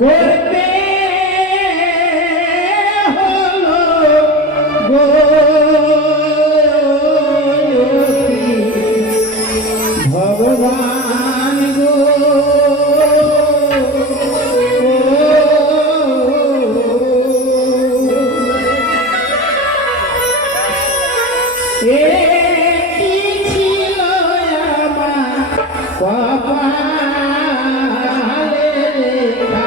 করতে হলো গো ভগবান গো এ কি ছিল আমার কপালে লেখা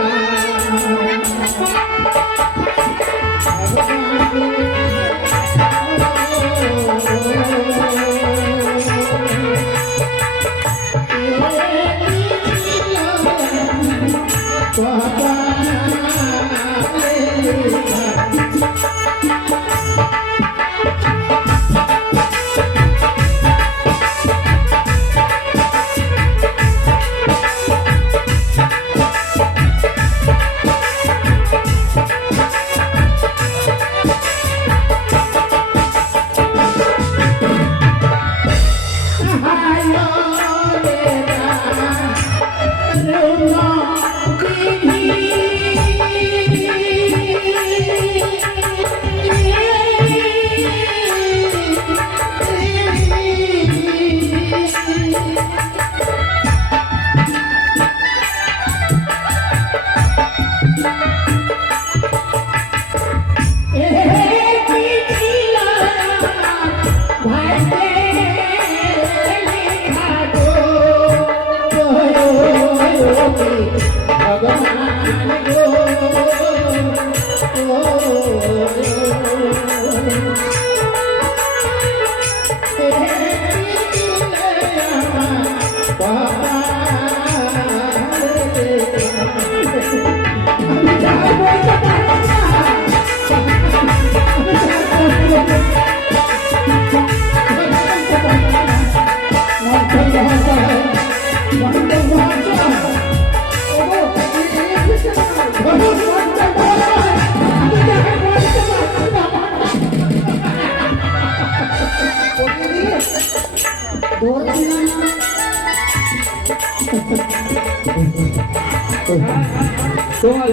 তোমার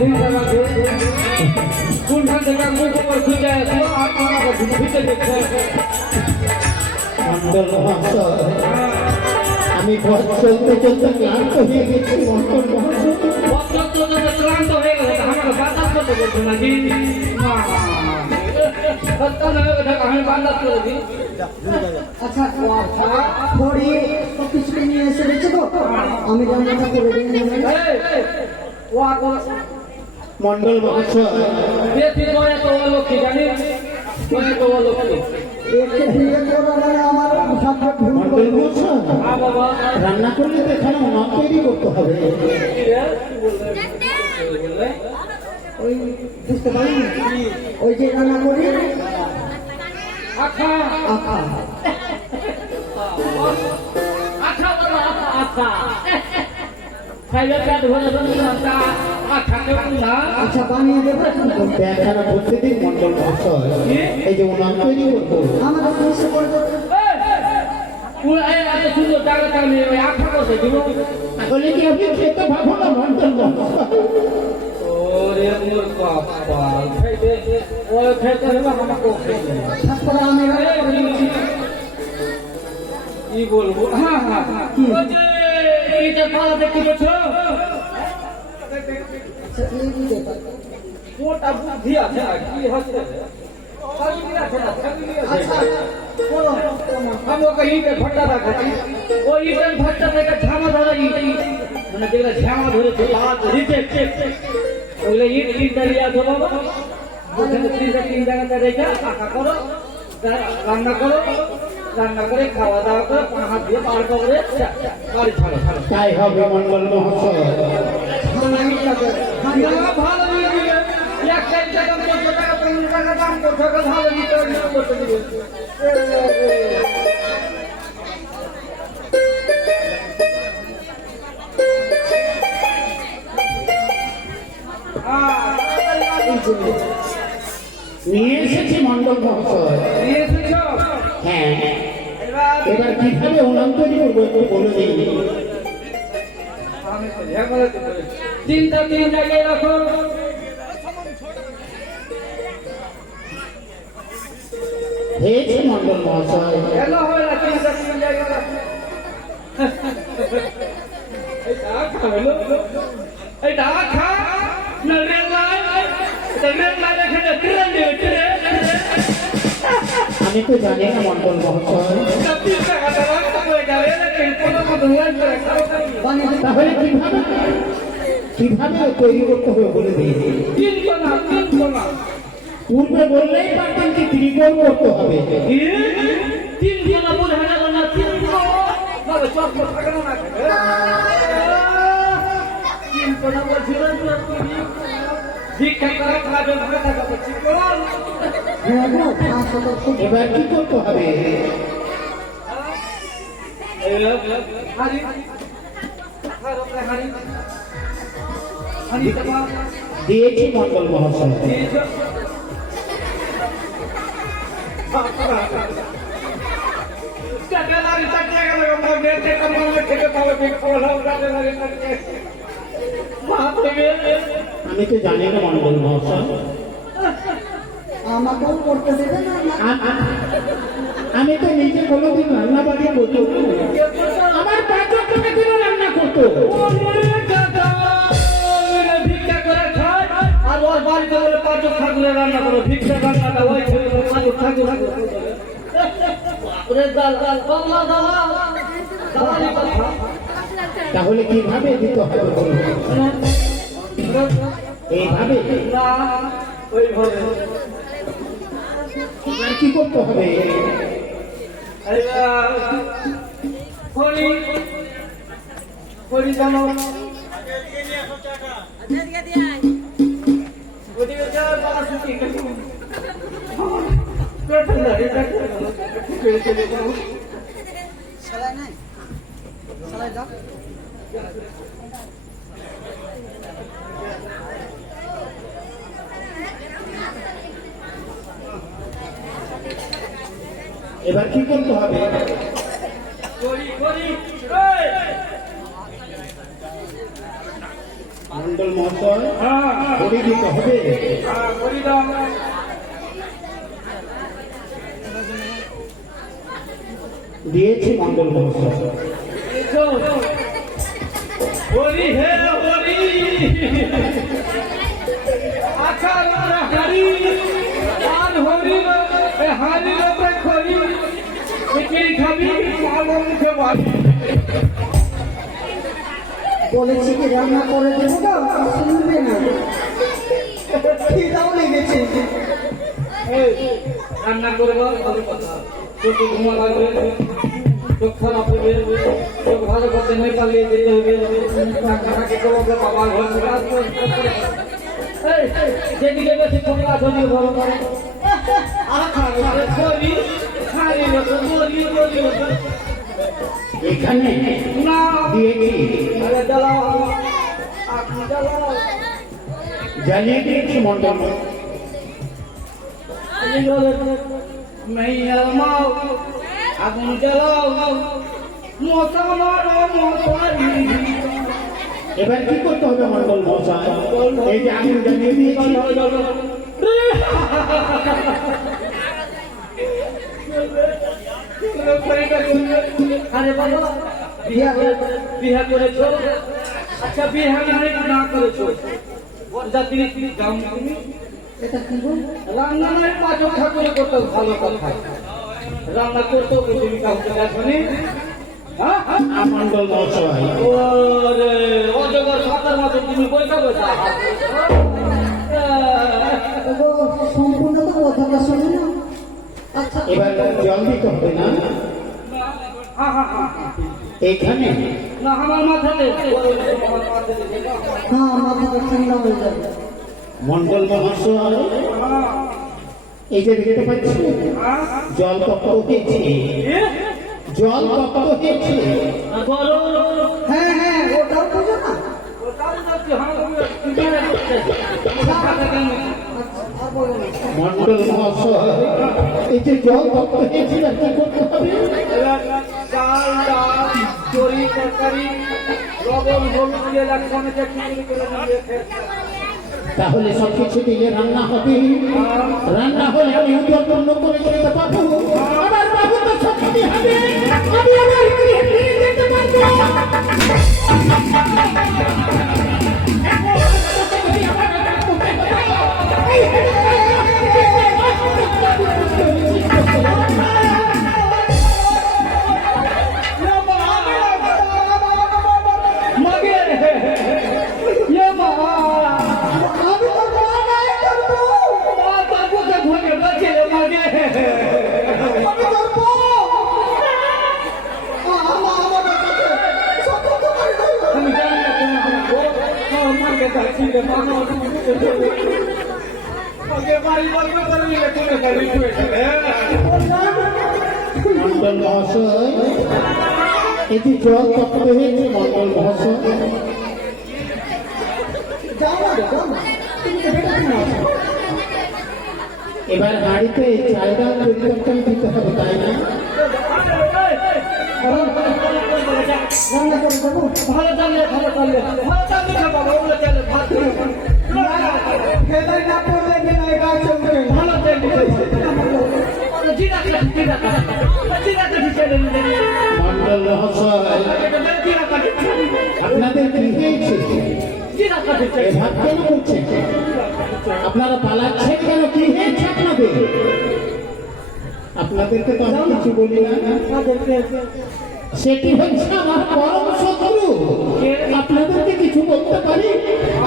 কোনখান থেকে মুখ উপর খুঁজে আসলো আর আমাকে খুঁজে দেখছে আমি পথ চলতে চলতে ক্লান্ত হয়ে গেছি মন্ডল মহাশয় ক্লান্ত হয়ে গেছে আমাকে বাতাস করতে বলছো নাকি আমি বাতাস করে দিই আচ্ছা পরে কিছু নিয়ে এসে গেছে তো আমি রান্নাটা করে দিই মন্ডল মহাশয় লক্ষ্মী জানি লক্ষ্মী একে বিয়ে করা মানে আমার মন্ডল মহাশয় রান্না করলে তো এখানে উনান তৈরি করতে হবে ওই বুঝতে পারিনি ওই যে রান্না করি আচ্ছা আঁকা আচ্ছা আচ্ছা খাইলে পেট ভরে আচ্ছা বানিয়ে দেবো দেখানা বলতে দিন মন্ডল মহাশয় এই যে উনান তৈরি করবো আমাদের দেশে করবো সুন্দর জায়গাটা আমি আখা বসে দিব বলে কি আপনি খেতে পাবো না মন্ডল মহাশয় ওরে মোর বাবা খাইতে ও খাইতে হলো আমাকে তারপরে আমি কি বলবো হ্যাঁ হ্যাঁ এইটা পালা দেখতে পাচ্ছ মোটা বুদ্ধি আছে কি হচ্ছে हम लोग कहीं पे भट्टा रखा थी वो ईटन भट्टा में का झामा धरा ईट मैंने देखा झामा धरे थे बात रिजेक्ट बोले ईट तीन दरिया दो बाबा बोले तीन जगह पे देखा आका करो রান্না করে খাওয়া দাওয়া করে হাত দিয়ে পার করে বাড়ি ছাড়ো তাই হবে মন্ডল মহাশয় ভালো এক টাকা 15 টাকা দাম করতে ভালো করতে দিবে নিয়ে এসেছি মন্ডল মহাশয়। নিয়ে এসেছ? হ্যাঁ, এবার এবার কিভাবে উনান তৈরি করবো একটু বলে দিই। আমি বলি, হ্যাঁ, বলে দিতে হবে। তিনটা তিন জায়গায় রাখো। হয়েছে মন্ডল মহাশয়। কেন হয় না তিনটা তিন জায়গায় রাখো? এই ডাক খাবেলো, এই ডাক খা না রেল লাইন, এটা রেল লাইন এখানে ট্রেন দেবে, ট্রেন। আমি তো জানি না মন্ডল মহাশয়। তা 30 টাকা দেওয়া হয়ে যাবে, এরকম কোনো মতো লাইন করে খাও। তাহলে কিভাবে কিভাবে তৈরি করতে হবে বলে দিই। তিন কোনা। পূর্বে বললেই পারতেন কি ত্রিকোণ করতে হবে। তিন কোনা বোঝা গেল না, তিন কোনা। বাবা, চপ থাকে না নাকি? তিন কোনা বলছিলেন তো তুমি। ভিক্ষা করে খাবে, ভিক্ষা করে ঠিক করো। হ্যাঁ গো, 500 তো খুব এবার কি করতে হবে। হারি হারি তোমা দিয়েছি মন্ডল মহাশয়। দিয়েছ? টাকা লাগে, টাকা লাগে, আমার মেয়েকে কমালে থেকে পাবে, ভিক্ষা করলাম, টাকা লাগে, টাকা। মা তুমি আমি তো জানি না মন্ডল মহাশয়। আমাকেও করতে দেবে না না? আমি তো নিজে কোনোদিন রান্না বাড়ি করতো না। আমার 5 টাকা করে রান্না করতো। ভিক্ষা করে খায় আর ওর বাড়িতে বলে পাঁচক ঠাকুরের রান্না করো, ভিক্ষা রান্নাটা ওই পাঁচক ঠাকুর তাহলে কিভাবে দিতে হবে বলুন। এইভাবে না ওইভাবে আর কি করতে হবে। হরি হরি জানো ওদিকে যা বাবা সুতি সেলাই নাই? সেলাই দাও। এবার কি করতে হবে। হরি হরি মন্ডল মহাশয় হ্যাঁ ঘড়ি দিতে হবে। হরি দাও দিয়েছি মন্ডল মহাশয়। হরি হে হরি আচ্ছা হরি আর হরি হারি লোকে খরি কি খাবি ভালো মুখে বাড়ি বলেছি কি রান্না করে দেবো গো, শুনবে না। খিদাও লেগেছে। রান্না করবো ভালো কথা চোখ ঘুমা লাগবে চোখ খারাপ হবে চোখ ভালো করতে নেই পালিয়ে যেতে হবে টাকাটাকে করবে বাবা ঘর যেদিকে বেশি ফোকা ধরিয়ে ভালো করে এখানে না দিয়েছি, আরে জ্বালাও আপনি জ্বালাও জ্বালিয়ে দিয়েছি মন্ডল। মেয়ের মাও আগুন জ্বালাও মশা মারো মশারি এবার কি করতে হবে মন্ডল মহাশয়। এই যে আগুন জ্বালিয়ে দিয়েছি। আরে বাবা বিহা করেছো আচ্ছা বিহা না করেছো বরযাত্রী যাও তুমি এটা কি গো? রান্নার পাঁচক ঠাকুরে করতে ভালো কথা রান্না করতেও তুমি কাউকে দেখনি মন্ডল মহাশয় ওরে অজগর সাঁতার মতো তুমি বইটা বসা গো, সম্পূর্ণ তো কথাটা শোনো না। আচ্ছা এবার জল দিতে হবে না এইখানে। না আমার মাথাতে হ্যাঁ, মাথাটা ঠান্ডা হয়ে যাবে। মন্ডল মহাশয় এই যে দেখতে পাচ্ছি জল তপ্ত হয়েছে, জল তপ্ত হয়েছে। হ্যাঁ হ্যাঁ, ওটাও বুঝো না। আর মন্ডল মহাশয়, এই যে জল তত্ত্ব হয়েছিল কি করতে হবে? এবার চাল ডাল তরি তরকারি লবণ হলুদ দিয়ে একসঙ্গে খিচুড়ি করে নিয়ে খেতে তাহলে সবকিছু দিয়ে রান্না হবে। রান্না হলে আমি উদ্যোগ করে যেতে পারবো। আমার বাবু তো শক্তি হবে, আমি আমার গৃহে ফিরে যেতে পারবো। মাগে ইয়ে মা আমি তো রান্নাই করবো। বাবু তো ঘরে বসে মাগে আমি করবো। আমার কাছে সব তো করে দাও। আমি জানি না তোমার মাকে যাচ্ছি রে মামা মাগে বাড়ি বন্ধ করে নিলে তুমি বাড়ি শুয়েছে মন্ডল মহাশয়, এই যে জল তত্ত্ব হয়েছে মন্ডল মহাশয়, যাও না, যাও না। তুমি তো বেটা তুমি আছো। এবার বাড়িতে চাল ডাল পরিবর্তন দিতে হবে, তাই না? রান্না করে দেবো। ভালো চাললে বাবা ওগুলো চালে ভাত খেদাই না পড়লে বিনায় গাছে উঠে। ভালো চাল জিরা মন্ডল মহাশয়, আপনাদের কি হয়েছে? এ ভাত কেন করছেন? আপনারা পালাচ্ছেন কেন? কি হয়েছে আপনাদের? আপনাদেরকে তো আমি কিছু বলি না। সেটি হচ্ছে আমার পরম শত্রু। আপনাদেরকে কিছু বলতে পারি?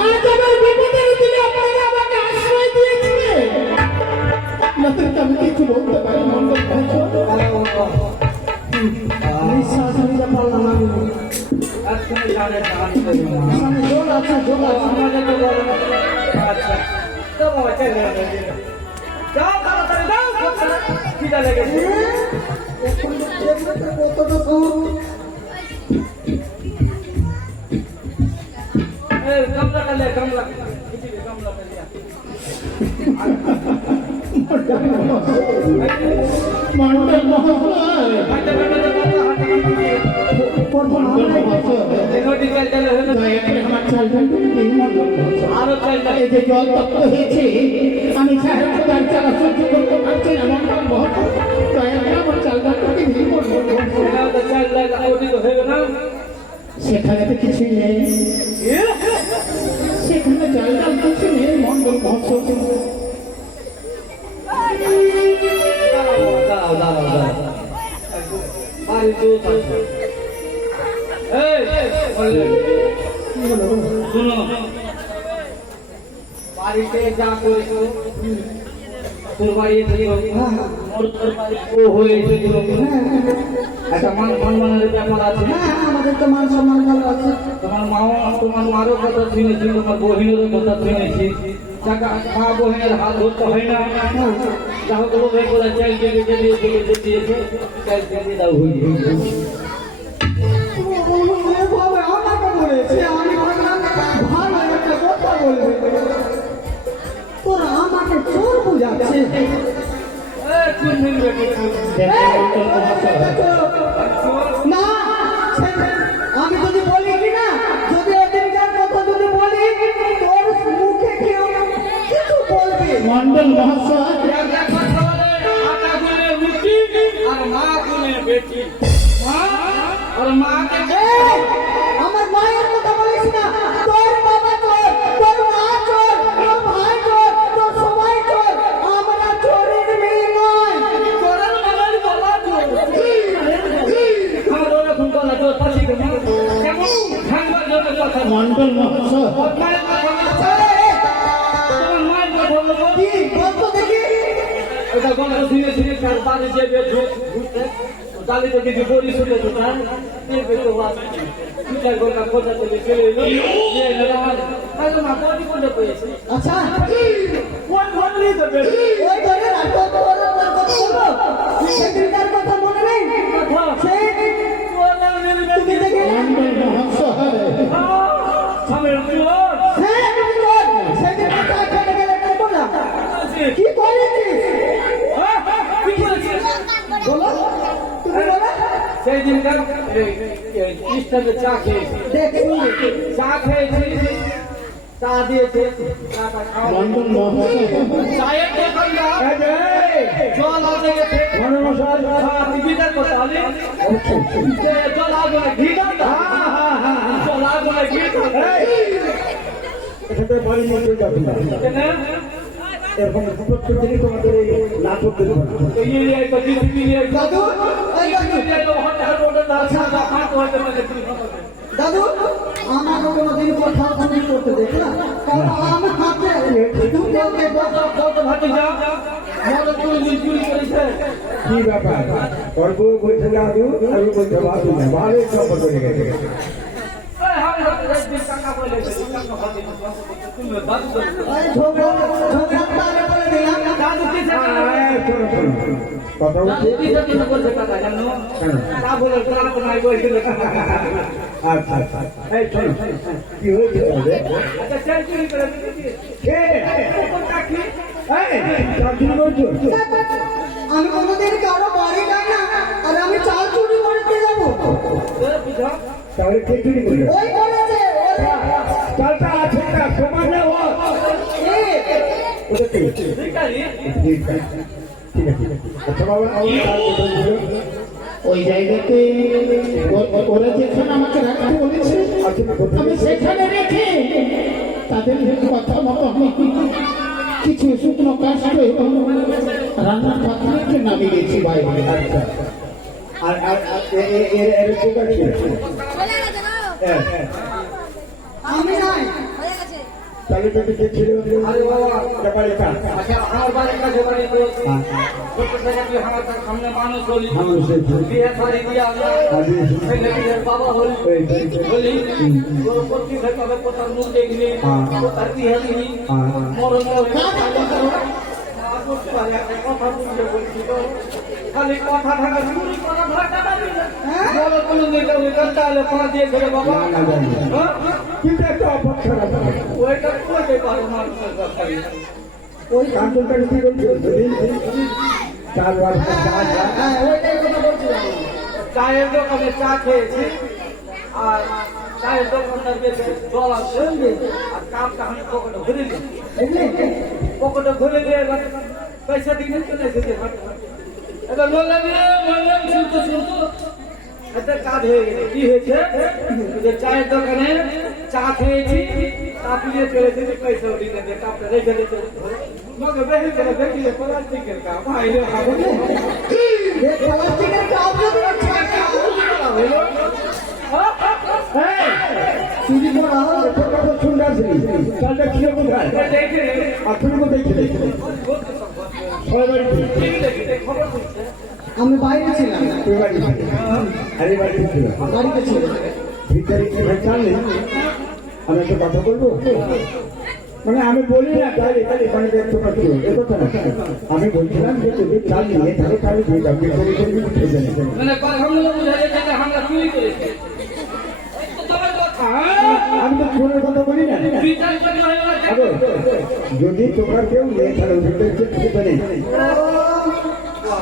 আজ আমার বিপদের দিনে আপনারা আমাকে আশ্রয় দিয়েছিলেন। আপনাদেরকে আমি কিছু বলতে পারি মন্ডল মহাশয়? নিঃশ্বাস নিতে পারলাম না আমি। একসঙ্গে জানে টাকা সামনে জল আছে, জল আছে। আমাদের তো বলো না আচ্ছা তো বাবা চলে যাও তাড়াতাড়ি যাও খিদা লেগেছে এখন তো দেখতে কতটা দূর। কমলাটা লে কমলা মন্ডল মহাশয়, প্রথম মন্ডল আমরাই মহাশয়, দয়া করে আমার চাল ডাল দিন মন্ডল মহাশয়। আরো চাইলে এই যে জল তত্ত্ব হয়েছে, আমি সাহেব খোদার চালা সহ্য করতে পারছি না মন্ডল মহাশয়। দয়া করে আমার চাল ডালটাকে দিন মন্ডল মহাশয়। চাইলে ওটি তো হয়ে না সেখানে তো কিছুই নেই, সেখানে চাল ডাল কিছু নেই মন্ডল মহাশয়। দাঁড়াও দাঁড়াও দাঁড়াও বাড়ি তো শুনো বাড়িতে যা করেছো তোর বাড়ি এসেছিল ওর তোর বাড়ি ও হয়ে এসেছিল একটা মানের ব্যাপার আছে হ্যাঁ, আমাদের তো মান সম্মান ভালো আছে। তোমার মারও কথা শুনেছি তোমার বহিনেরও কথা শুনেছি মা বহিনের হাত ধরতে হয় না যা হোক লোভে করে চাল দিয়ে দিয়েছে চাল দিয়ে দাও হয়ে বাবা, আমাকে বলেছে, আমি ভাবলাম ভালো একটা কথা বলবে। তোরা আমাকে চোর বুঝাচ্ছে। চুল মিলবে দেখো মন্ডল মহাশয়, না, আমি যদি বলি কি না, যদি এদিনকার কথা যদি বলি, তোর মুখে কেউ কিছু বলবে। মন্ডল মহাশয়, আটা গুনের রুটি আর মা গুনের বেটি আর মাকে এই, আমার মায়ের কথা বলিস না। তোর বাবা চোর, তোর মা চোর, তোর ভাই চোর, তোর সবাই চোর। আমরা চোরের মেয়ে নয়। চোরের মালার বাবা চোর আমার ওরকম বলা তোর পাশে কেমন ভাঙবার জন্য কথা মন্ডল মহাশয়, মায়ের কথা তোমার মায়ের কথা বলবো কি বলতো দেখি? ওটা গল্প ধীরে ধীরে কার বাড়ি যাবে ঘুরতে দালিতে কিছু বড়ি শুনে তো তার তো দুটার গল্প কথা থেকে চলে এলো মা বড়ি কোনটা পেয়েছে আচ্ছা, কোন ঘটলি তো ওই ধরে রাখো, তোর কথা বলবো। সেদিনকার কথা মনে নেই? তুমি দেখে মন্ডল মহাশয়, সামনের চোর হ্যাঁ, আমি চোর। সেদিন কথা কেটে গেলে তাই বললাম। সেই দিনকার স্টাফে চা খেয়েছি, দেখুন চা খেয়েছি, চা দিয়েছে, চাটা খাওয়া মন্ডল মহাশয় চায়ের দোকানদার জল আনতে গেছে, টিভিটার কথা বলি, জল আগুনে ঘি দাও, জল আগুনে ঘি দাও, এখানে বাড়ি মন্দির যাবে না এরকম প্রত্যেক দিনই তোমাদের এই নাটক দেবো না দাদু এই দাদু আমাকে কোনোদিন কথা শুনি করতে দেখি না কারণ আমার হাতে দুটোকে কি ব্যাপার গল্প বলছে দাদু আমি বলতে পারবো না ভালো সম্পর্ক হয়ে গেছে ওই ঝগড়া করে দিলাম শোনো শোনো কথা বলছি আচ্ছা আচ্ছা এই শোনো কি হয়েছে তাহলে কে চার দিন বলছো আমি কোনোদিন কারো বাড়ি যাই না আর আমি চাল চুরি করতে যাবো তাহলে কে চুরি করবে ওই করেছে চালটা আছে না সমাজে ওটা ঠিক আছে ঠিক আছে আচ্ছা বাবা আমার চাল কোথায় ছিল ওই জায়গাতে ওরা যেখানে আমাকে রাখতে বলেছে আমি সেখানে রেখে তাদের কথা মতো আমি কিছু শুকনো কাষ্ট এবং রান্নার পাত্রকে নামিয়ে দিয়েছি বাইরে। আচ্ছা আর আর এর দোকান ছিল হ্যাঁ হ্যাঁ আমি নাই তাহলে তো কে ছিল ব্যাপারে কাজ আমার বাড়ির কাছে বাড়ি সামনে মানুষ হলি বিয়ে করে দিয়া ছেলেমেয়ের বাবা হলি বলি প্রতি থেকে কোথাও মুখ দেখলি কোথাও বিয়ে দিলি মরণ কথা বুঝতে বলছি তো খালি কথা থাকা চুরি করা থাকা বলো কোনো দিকে ওই তাহলে পা দিয়ে ধরে বাবা কিন্তু একটা অপেক্ষা ওইটা করতে পারো মানুষের ব্যাপারে ওই কাঞ্চনটাকে কি বলছিল চাল বাল চাল হ্যাঁ ওইটাই কথা বলছিলাম চায়ের দোকানে চা খেয়েছি আর চায়ের দোকানদার বেশি জল আসছে আর কাপটা আমি পকেটে ঘুরে দিই পকেটে ঘুরে দিয়ে এবার পয়সা দিকে চলে এসেছে এবার বললাম শুনতো শুনতো একটা কাজ হয়ে গেছে কি হয়েছে যে চায়ের দোকানে চা খেয়েছি চা পিয়ে চলে এসেছি পয়সা দিতে দিয়ে কাপটা রেখে দিতে মগে বেশি করে দেখিয়ে প্লাস্টিকের কাপ ভাইরে খাবো প্লাস্টিকের কাপ যদি চুরি করা হলো তোর কথা শুনতে আসিনি চালটা ছিল কোথায় দেখে আর তুমি কোথায় ছিলে সবাই বাড়ি খবর করছে আমি বাইরে ছিলাম তুই বাড়ি আরে বাড়ি ছিল বাড়িতে ছিল ভিতরে কি ভাই চাল নেই আমি একটা কথা বলবো মানে আমি বলি না তাহলে তাহলে মানে তোমরা কি এ কথা না আমি বলছিলাম যে যদি চাল নিয়ে তাহলে তাহলে দুই দাম করে খেয়ে যাবে মানে আমরা বুঝা যায় যে আমরা চুরি করেছি আমি তো ফোনের কথা বলি না বিচার করে আরে, যদি তোমরা কেউ নেই তাহলে ভিতরে খেতে নেই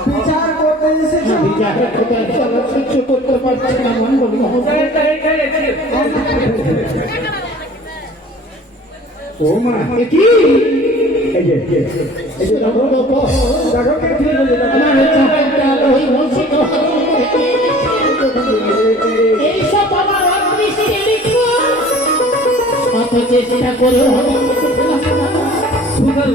বিচার করতে এসেছে বিচারের খোদার চালা সহ্য করতে পারছি না মন্ডল মহোদয়। ও মা এ কি এই যে দেখো দেখো কে ঠিক বলে আমার চাকরিটা ওই মসজিদ এইসব আমার অদৃষ্টে লিখো শত চেষ্টা করে আমি মন্ডল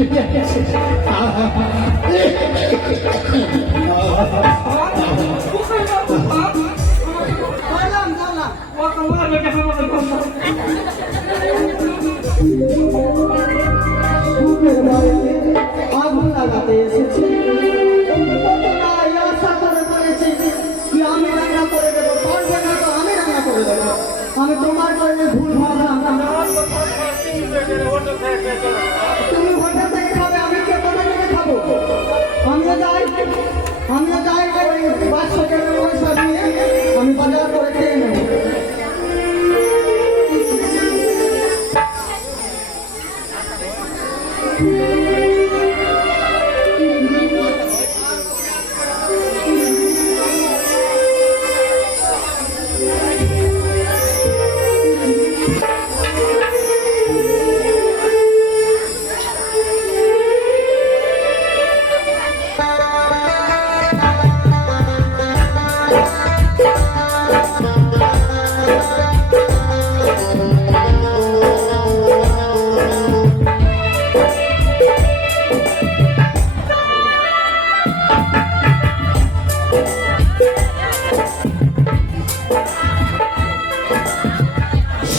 আমি যাচ্ছি। চললাম চললাম ও তোমার বেটা আমাদের কথা বুকের মধ্যে আগুন লাগাতে এসেছি কত নাই আশা করে বলেছি কি আমি রান্না করে দেবো পারবে না তো আমি রান্না করে দেবো আমি তোমার জন্য ভুল ভাবলাম তুমি হোটেল থেকে খাবে আমি কে কোথা থেকে খাবো আমিও যাই ওই 500 টাকা পয়সা দিয়ে আমি বাজার করে খেয়ে নেবো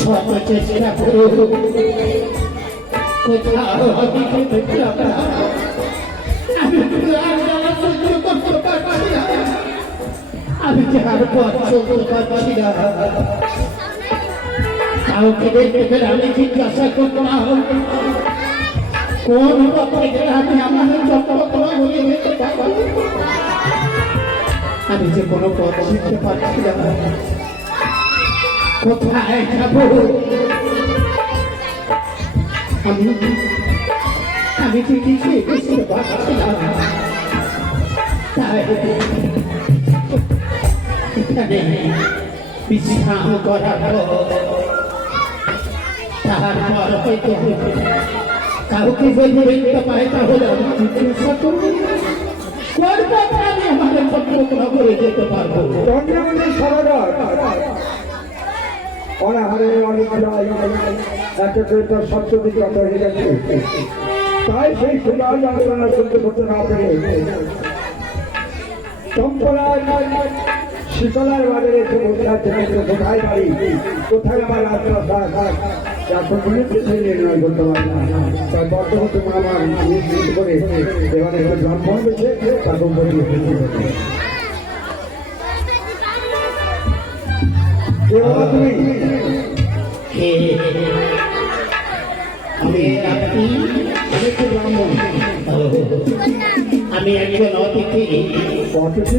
শত চেষ্টা করো কোথাও আমি খেতে পেলাম না। আমি আর জ্বালা সহ্য করতে পারছি না। আমি যার পথ চলতে পারছি না। কাউকে দেখতে পেলে আমি জিজ্ঞাসা করলাম কোন পথে গেলে আমি আমাদের চক্র ঘুরিয়ে যেতে পারবো। আমি যে কোনো পথ শিখতে পারছি না। কোথায় যাবো আমি কি কিছুই বুঝতে পারছি না। তাই এখানে বিশ্রাম করার পর তারপর হয়তো কাউকে যদি দেখতে পাই তাহলে আমি জিজ্ঞাসা করবো কোন পথে আমি আমাদের চক্র করে যেতে পারবো। চন্দ্রমন্দির সরোবর অনাহারে অনেক একটা করে তার সপ্তদিকে অত হয়ে গেছে। তাই সেই ক্ষুধার যন্ত্রণা সহ্য করতে না পেরে চম্পলায় শিকলার বাজারে এসে বসে আছে কোথায় বাড়ি কোথায় আমার রাস্তা এখন কোনো কিছুই নির্ণয় করতে পারে না। তার বর্তমানে আমার নিশ্চিত করে এবারে একটা ব্রাহ্মণ বেছে তাকে বলিয়ে তুমি আমি একজন অতিথি। অতিথি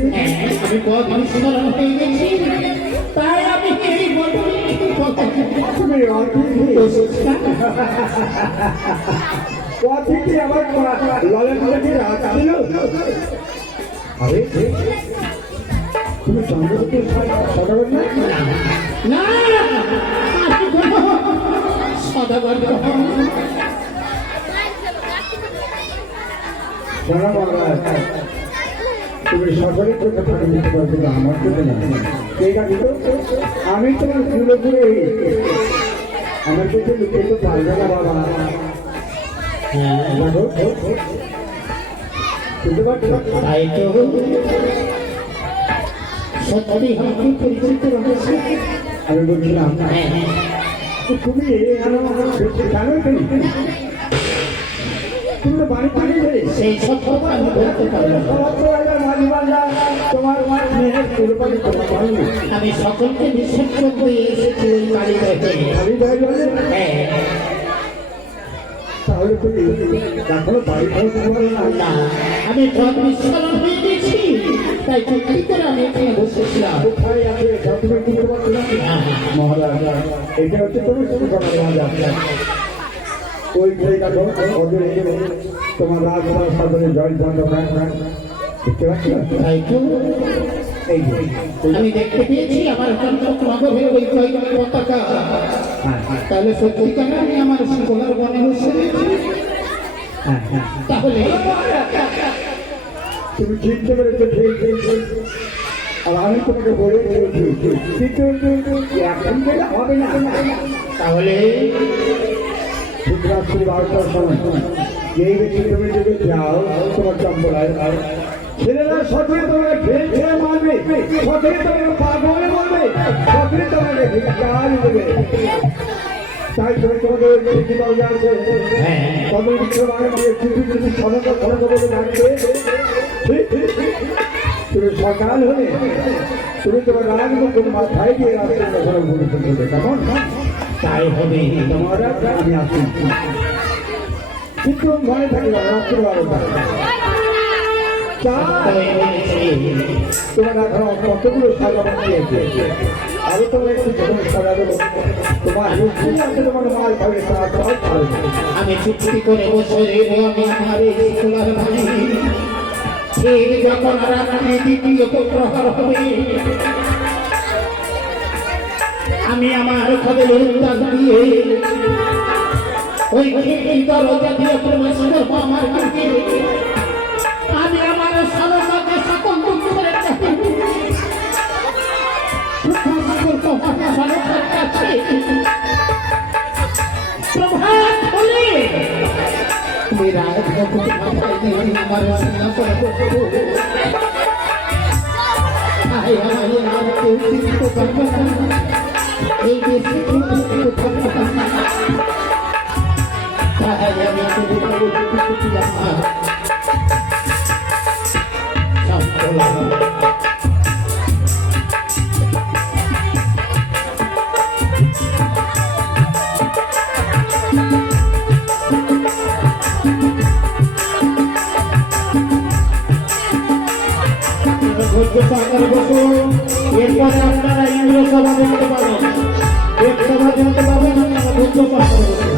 আমি পথ বিস্মরণ হয়ে গেছি। তাই আমি এই তুমি অতিথি অতিথি আমার ললের মধ্যে রাত ছিল। আরে তুমি চন্দ্রপুর সদাগর না? না আমি কোনো সদাগর শোনা মহারাজ তুমি সকলের চোখে ফাঁকি দিতে পারছো না, আমার চোখে না। ঠিক আছে তো আমি তোমার পুরোপুরি আমার চোখে লুকিয়ে পারবে না বাবা। বুঝতে পারছো? তাই তো সত্যি আমাকে পরিচিত রয়েছে। আমি বলছিলাম তুমি জানো তুমি তুমি তো বাড়ি পানি ধরে সেই সত্যতা আমি বলতে পারবো না। তোমার মেয়ের পুরোপানি করতে পারবে। আমি সকলকে নিষেধ করতে এসেছি ওই বাড়ি থেকে। বাড়ি ধরে হ্যাঁ, তাহলে তুমি এখনো বাড়ি পৌঁছতে পারো না। না আমি পথ বিস্মরণ হয়ে গেছি। তাই চুক্তি করে আমি এখানে বসেছিলাম। কোথায় আছে তুমি বুঝতে পারছো না মহারাজ? এটা হচ্ছে তুমি শুরু করা মহারাজ। ওই জায়গাটা ওদের তোমার রাজপাল সাধনে জয় দেখতে পাচ্ছি না? তাই তো এই যে আমি দেখতে পেয়েছি আমার নগরে ওই পতাকা। তাহলে সত্যিকার আমি আমার শিকলার বনে বসে তাহলে তুমি চিনতে পেরেছো ঠিক। আর আমি তোমাকে বলে দিয়েছি কিন্তু এখন থেকে হবে না। তাহলে ঠিক রাত্রি 12টার সময় যেই বেশি তুমি যদি যাও তোমার চম্পলায় ছেলেরা সঠিক তোমাকে ঢেল ছেড়ে মারবে, সঠিক তোমাকে পাগলে বলবে, সঠিক তোমাকে ভিক্ষার দেবে। তাই তুমি তোমাদের কি দরজা আছে তবে মানে চুপি চুপি সনক সনক বলে ডাকবে। তুমি সকাল হলে তুমি তোমার রাগমুখ মাথায় দিয়ে রাস্তা সড়ক বলে চলবে, কেমন? তাই হবে। তোমার আমি আসি, কিন্তু ঘরে থাকি রাত্রে 12টা। তোমার এখন কতগুলো সাজানো দিয়েছে, আরো তোমার একটু যখন সাজা দেবো তোমার তোমার মাল খাবে তার সব খাবে। আমি চুক্তি করে বছরে আমি আমার এই সোনার ভাই ঠিক যখন রাত্রি দ্বিতীয় প্রহর হবে আমি আমার খবর উত্তাপ দিয়ে ওই দরজা দিয়ে প্রবেশ করবো আমার কাছে। আমি আমার সরকারকে সকল দুঃখ করে সরকার কাছে প্রভাত হলে मेरा আমার সিংহাসন আয় আয় আর কেউ চিনতে পারবে না এই দেশে কেউ থাকবে না। তাই আমি শুধু এরপরে আপনারা ইন্দ্র সভা দেখতে পাবেন, এক সভা দেখতে পাবেন, আপনারা ধৈর্য পালন করবেন।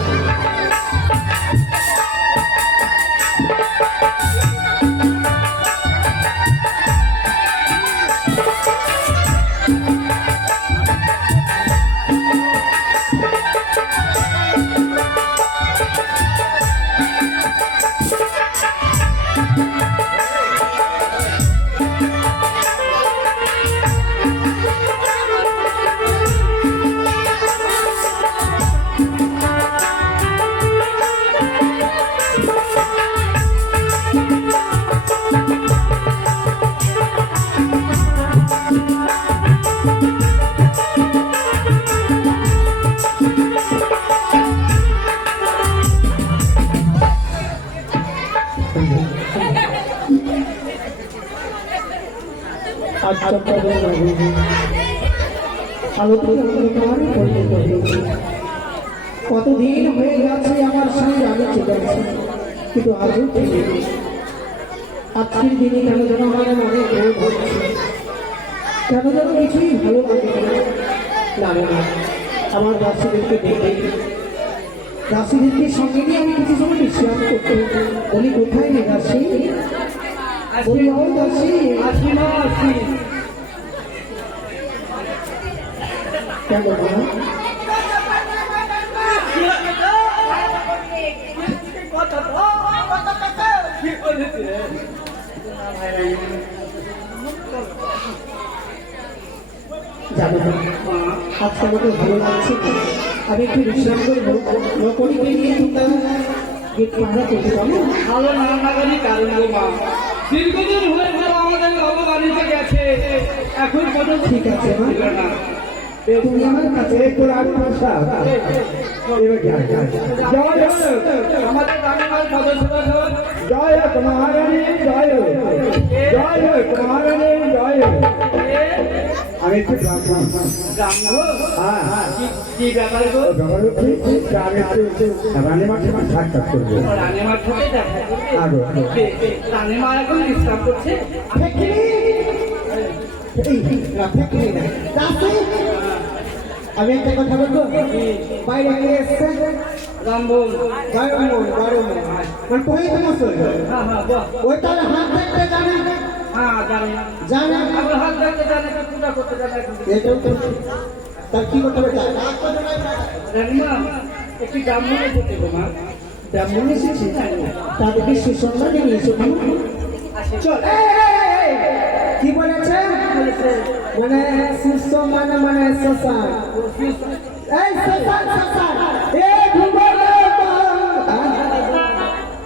কতদিন হয়ে গেছে আমার সঙ্গে আমি ঠিক আছে, কিন্তু আজও আজকের দিনে কেন যেন আমার মনে কেন যেন কিছুই ভালো লাগে না। আমার দাসীদেরকে দেখে দাসীদেরকে সঙ্গে নিয়ে আমি কিছু সময় বিশ্রাম করতে বলি, কোথায় রে দাসী? বলি ও দাসী, আসি না আসি কেন যাবে না? আজকে আমাকে ভালো লাগছে, আমি একটু বিশ্রাম করবো। নকরিকে নিয়ে তোমরা গেট পাহারা করতে পারো। ভালো না লাগারই কারণ গো মা, দীর্ঘদিন হয়ে গেল আমাদের বাবা বাড়িতে গেছে, এখন কত ঠিক আছে মা, না তুমি আমার কাছে তোর আর ভাষা আমাদের রানীমার সদস্য জয় কুমারণী জয় জয় কুমারণী জয়। আমি একটু কি ব্যাপার গো? আমি একটু রানীমার সাক্ষাৎ করবো। রানীমার সাথে দেখা আরো রানীমা এখন বিশ্রাম করছে। আমি একটা কথা বলবো, বাইরে কে এসছে? রামবন মানে কোথায় তোমার চলবে? হ্যাঁ হ্যাঁ বাহ, ওই তাহলে হাত দেখতে জানে হ্যাঁ জানি জানে আবার হাত ধরতে জানে, পূজা করতে জানে। এটাও তো তার কি করতে হবে? রানীমা একটি ব্রাহ্মণের প্রতি গো মা, ব্রাহ্মণ এসেছে, তাদেরকে সুসংবাদ নিয়েছে। চল, কি বলেছে? মানে সুস্থ মানে মানে শ্মশান, এই শ্মশান শ্মশান,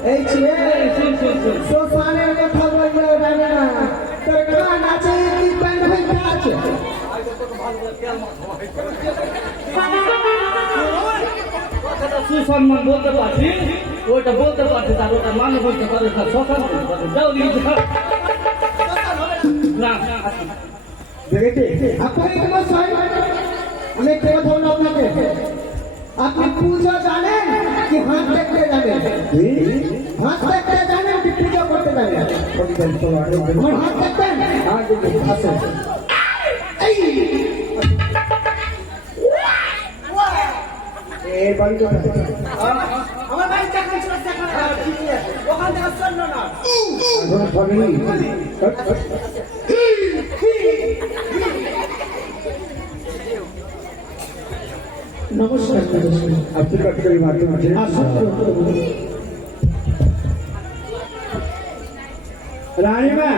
এই এই ছেলে শুন শুন শুন শ্মশানের কথা বললে জানে না তোর কান আছে কি প্যান্ট ভাইটা আছে কথাটা সুসম্মান বলতে পারছি ওইটা বলতে পারছি তার ওটা মানে বলতে পারে না শ্মশান বলতে পারে যাও দিকে যাও। না দেখেছি আপনি মশাই আমি একটা কথা বলবো আপনাকে আপনি পূজা জানেন কি হাত দেখতে জানেন হাত দেখতে জানেন কি পূজা করতে জানেন আমার হাত দেখতেন আচ্ছা এই বাড়িটা আমার বাড়ি চাকরি ছিল ওখান থেকে চললো না এখন ফ্যামিলি নমস্কার নমস্কার। আব্দুল কাদের মাধ্যমে আসুন। রানীমা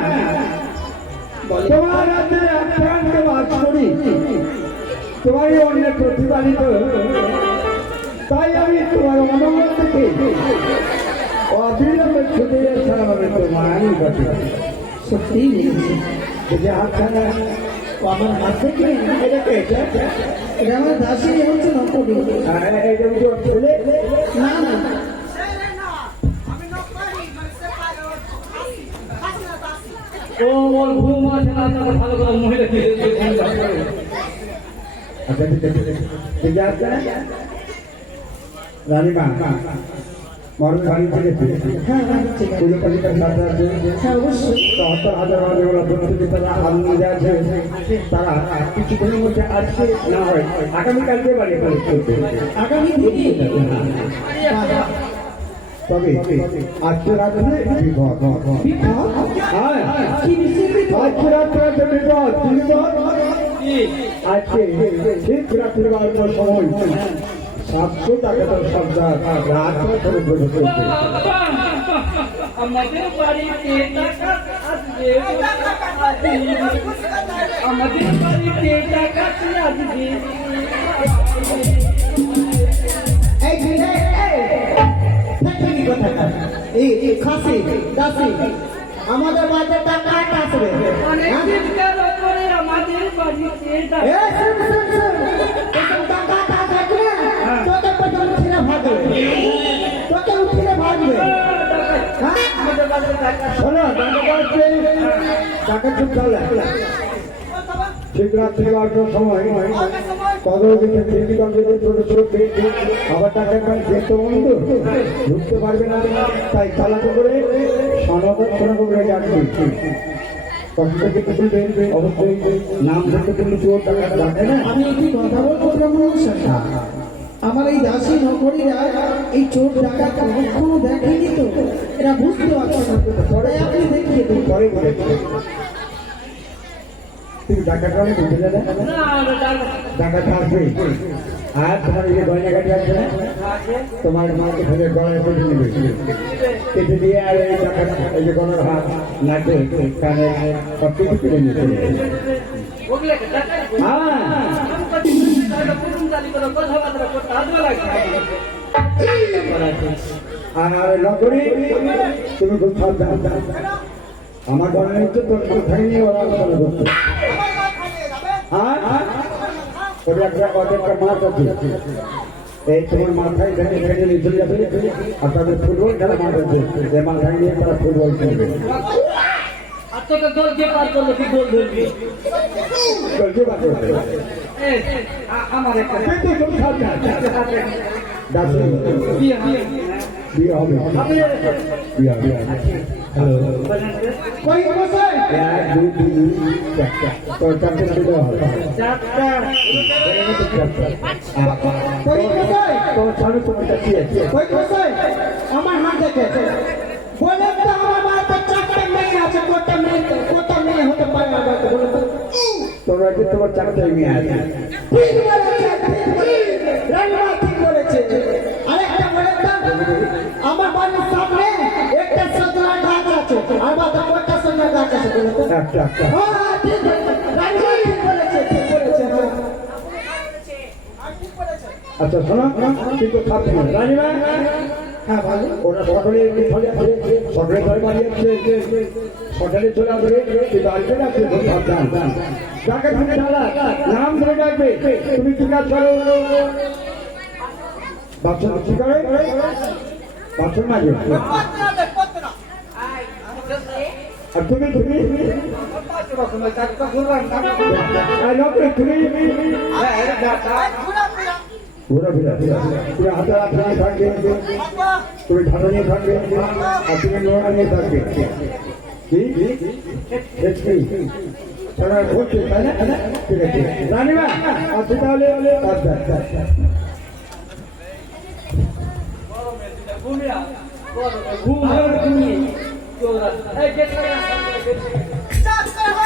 তোমার হাতে আক্রান্ত বাস করি তোমারই অন্য প্রতিপালিত তাই আমি তোমার অনুমত থেকে অবিলম্বে ছুটে যাচ্ছি আমাদের তোমার আমি বসে সত্যিই বলেছি। যে হাত ছাড়া ও আমার হাত থেকে এটাকে এটা আমার দাসী হচ্ছে নকলি। এটা বুঝতে ছেলে না না ও ওর ঘুম আছে না আমার ভালো করে মহিলা দিয়ে আচ্ছা ঠিক আছে রানীমা মরণ বাড়ি থেকে হ্যাঁ হ্যাঁ ঠিক আছে। পুজো পালিকার সাথে আছে হ্যাঁ অবশ্যই। ৭০,০০০ মানুষগুলো প্রস্তুতি তারা আনন্দ আছে তারা কিছুদিনের মধ্যে আজকে না হয় আগামীকালকে বাড়ি চলবে আগামী দিনে তবে আজকে রাত্রে বিপদ বিপদ? হ্যাঁ কি বিশেষ বিপদ? আজকে রাত্রে আছে বিপদ কি বিপদ? আজকে ঠিক রাত্রে বারোটার সময় ৭০০ টাকা তো সর্দার রাত ধরে বসে চলছে আমাদের বাড়িতে টাকা আসবে আমাদের বাড়িতে টাকা আসবে এই ছেলে এই কথা এই খাসি দাসি আমাদের বাড়িতে টাকা আসবে অনেক চিৎকার করে আমাদের বাড়িতে টাকা এই শুন শুন শুন এসব টাকা থাকলে তোকে পর্যন্ত ছেলে ভাগবে তোকে উঠিলে ভাগবে হ্যাঁ আমাদের বাড়িতে টাকা শোনো টাকা খুব ভালো ঠিক রাত্রে বারোটার সময় তদবিকে ফিজিক্যাল ছোট ছোট আবার টাকা পাই দেখতে বন্ধ ঢুকতে পারবে না তাই চালাতে করে সনদ করে যাচ্ছি কষ্ট থেকে তুলবে অবশ্যই নাম ধরতে তুললে চোর টাকা রাখে না আমি একটি কথা বলবো ব্রাহ্মণ আমার এই দাসী নগরীরা এই চোর টাকা কখনো দেখেনি তো এরা বুঝতে পারছে না পরে আপনি দেখিয়ে দিন পরে বলে তুমি টাকাটা আমি বুঝে যাবে টাকাটা আসবে আর তোমার এই যে গয়নাঘাটি আছে না তোমার মাকে ধরে গলায় কেটে নেবে কেটে দিয়ে আর এই টাকাটা এই যে গলার হাত নাকে কানে সব কিছু কেটে নেবে ওগুলো টাকা হ্যাঁ কথাবার্তা করতে আসবে লাগবে আর লকড়ি তুমি খুব সাবধান আমার মনে হচ্ছে তোর মাথায় নিয়ে ওরা আলোচনা করছে আর ওটা একটা মাছ আছে এই তোমার মাথায় ভেঙে ভেঙে নিয়ে চলে যাবে আর তাদের ফুটবল খেলা মাঠ আছে যে মাথায় নিয়ে তারা ফুটবল খেলবে আর তোকে গোল কে পার করলো তুই গোল ধরবি চলছে বাকি আমার একটা কিন্তু খুব সাবধান ডাক্তার বিয়ে বিয়ে বিয়ে হবে বিয়ে হবে হ্যালো কই বসে 1 2 3 4 তোর চারটে শুরু হবে চারটা কই বসে তোর চালু তোমার কাছে আছে কই বসে আমার হাত দেখে বলে তো আমার বাড়িতে চারটে মেয়ে আছে কত মেয়ে হতে পারে আমার বাড়িতে বলে তো তোমরা যে তোমার চারটে মেয়ে আছে ঠিক বলেছে রান্না ঠিক বলেছে আরেকটা বলে তো আমার বাড়ির সামনে একটা সজনা গাছ আছে আর বাবা কয়টা সজনা গাছ আছে বলে তো একটা হ্যাঁ ঠিক রান্না ঠিক বলেছে আচ্ছা শোনো কিন্তু সাবধান রানীমা হ্যাঁ ভালো ওরা সকালে সকালে ঘরে বাড়ি যাচ্ছে সকালে চলে আসবে তুই বাড়িতে যাচ্ছে যাকে তুমি নাম ধরে ডাকবে তুমি কি কাজ করো বাচ্চা কি করে বাচ্চার মাঝে আর তুমি তুমি ঘোরাফেরা তুমি হাতে হাত নিয়ে থাকবে তুমি ঢাকা নিয়ে থাকবে আর তুমি নোড়া নিয়ে থাকবে বলছে তাই না ঠিক আছে রানিমা আচ্ছা তাহলে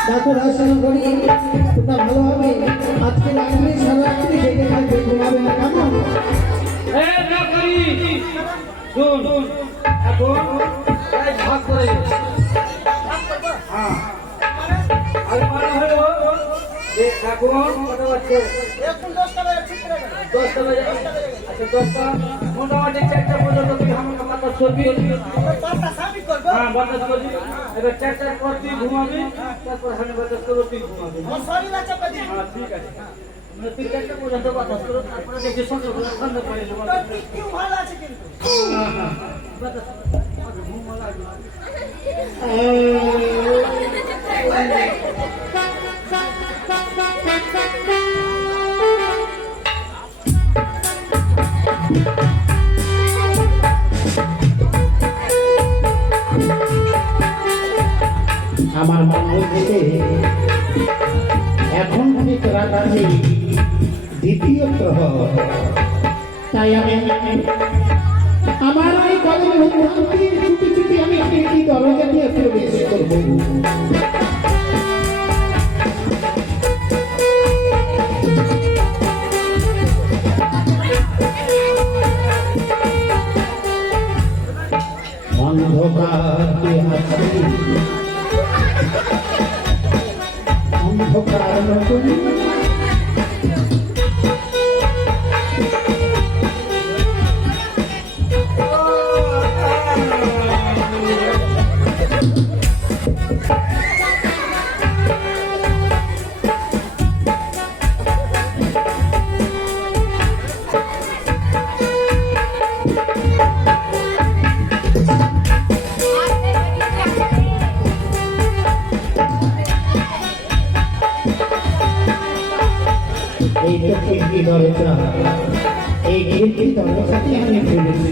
দেখো রাজস্থান করি তোমরা ভালো হবে আজকে রাত্রি সারা রাত্রি জেগে থাকবে ঘুমাবে না কেমন ভাগ করে হ্যাঁ এখন কটা বাজছে? 10টা বাজে। আচ্ছা 10টা মোটামুটি 4টা পর্যন্ত তুই আমাকে কথা শুনবি। হ্যাঁ বাতাস করবি। এবার 4টার পর তুই ঘুমাবি, তারপর আমি বাতাস করবো তুই ঘুমাবি। হ্যাঁ ঠিক আছে। মানে তুই 4টা পর্যন্ত বাতাস করো, তারপরে দেখি সকালবেলা ঠান্ডা পড়ে যাবে। হ্যাঁ হ্যাঁ বাতাস ঘুম লাগবে। আমার মনে হচ্ছে এখন ঠিক রাত্রি দ্বিতীয় প্রহর, তাই আমি আমার ওই কলের ছুটি ছুটি আমি খিড়কি দরজা দিয়ে প্রবেশ করব। অন্ধকারে আছি অন্ধকার নতুন এই তো খিড়কি দরজা, এই খিড়কি দরজাতে আমি ফেলেছি।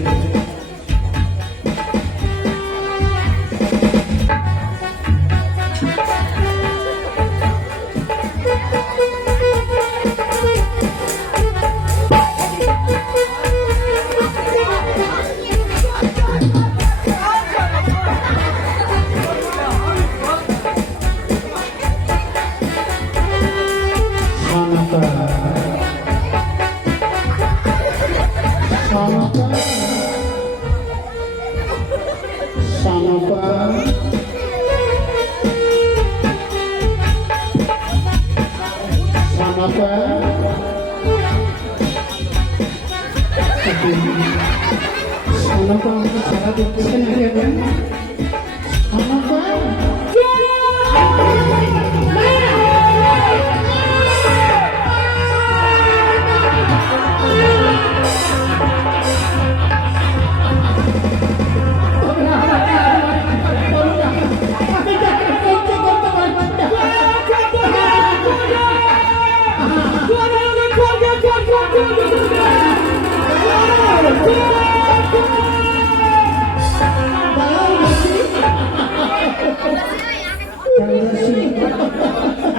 সারা দেখতেছেন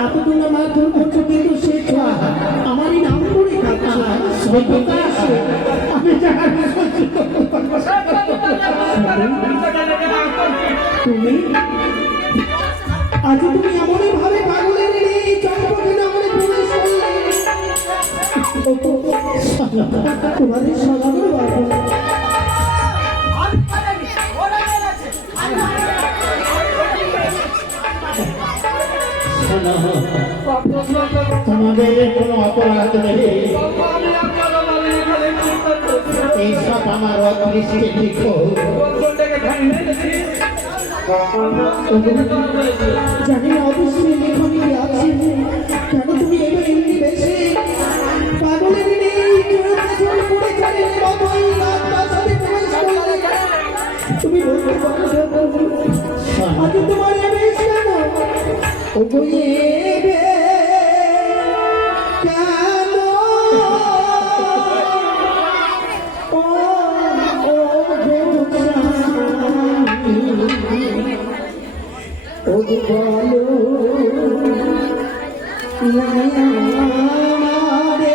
এতদিন মারধর করছো কিন্তু সে আমারই নাম করে তুমি আজ তুমি এমনই ভাবে পাগলের এই চম্পকের আমলে প্রবেশ করলে তোমাদের সাজানোর বাবা তোমাদের কোনো অপরাধ নেই, এইসব আমার অদৃষ্টে লিখো। কোনটাকে ধানি নাই দেখি জানি না অবশ্যই লেখনী আছে কেন তুমি এবার এমনি বেশি পাগলের নেই চোখ পড়ে চলে মতোই তার সাথে প্রবেশ করলে তুমি বলতে পারো আজ তোমার বেশ কেন ও বইয়ে কেন ও ও ও বলো রে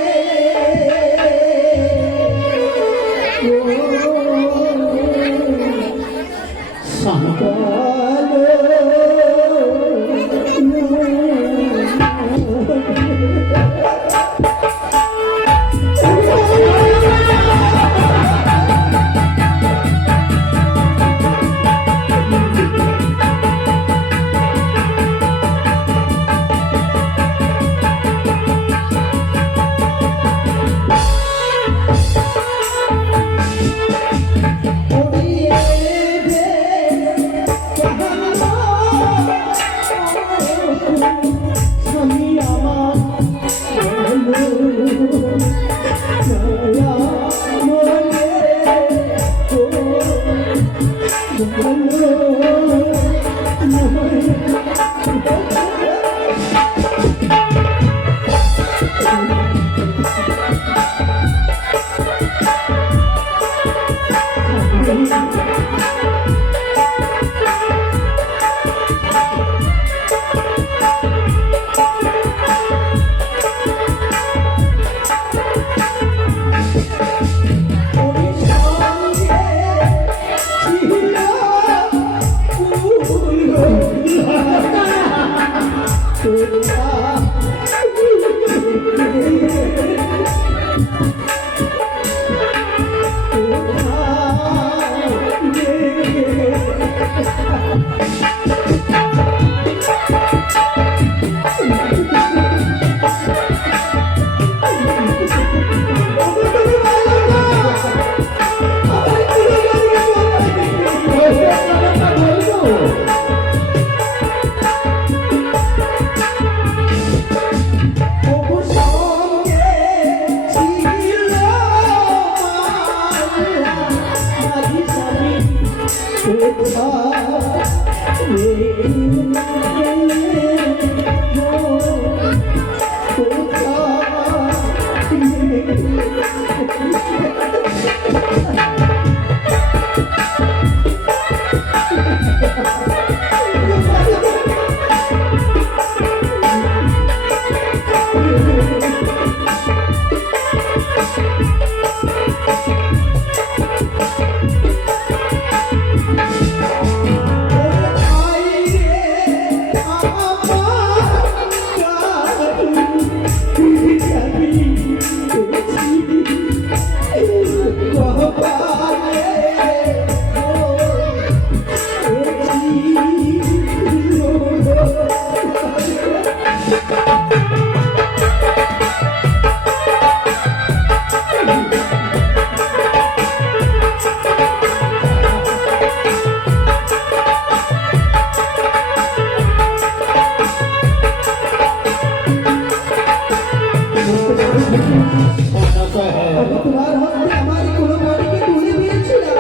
তোমার হস্তে আমার কোনো বাড়িকে তুলে দিয়েছিলাম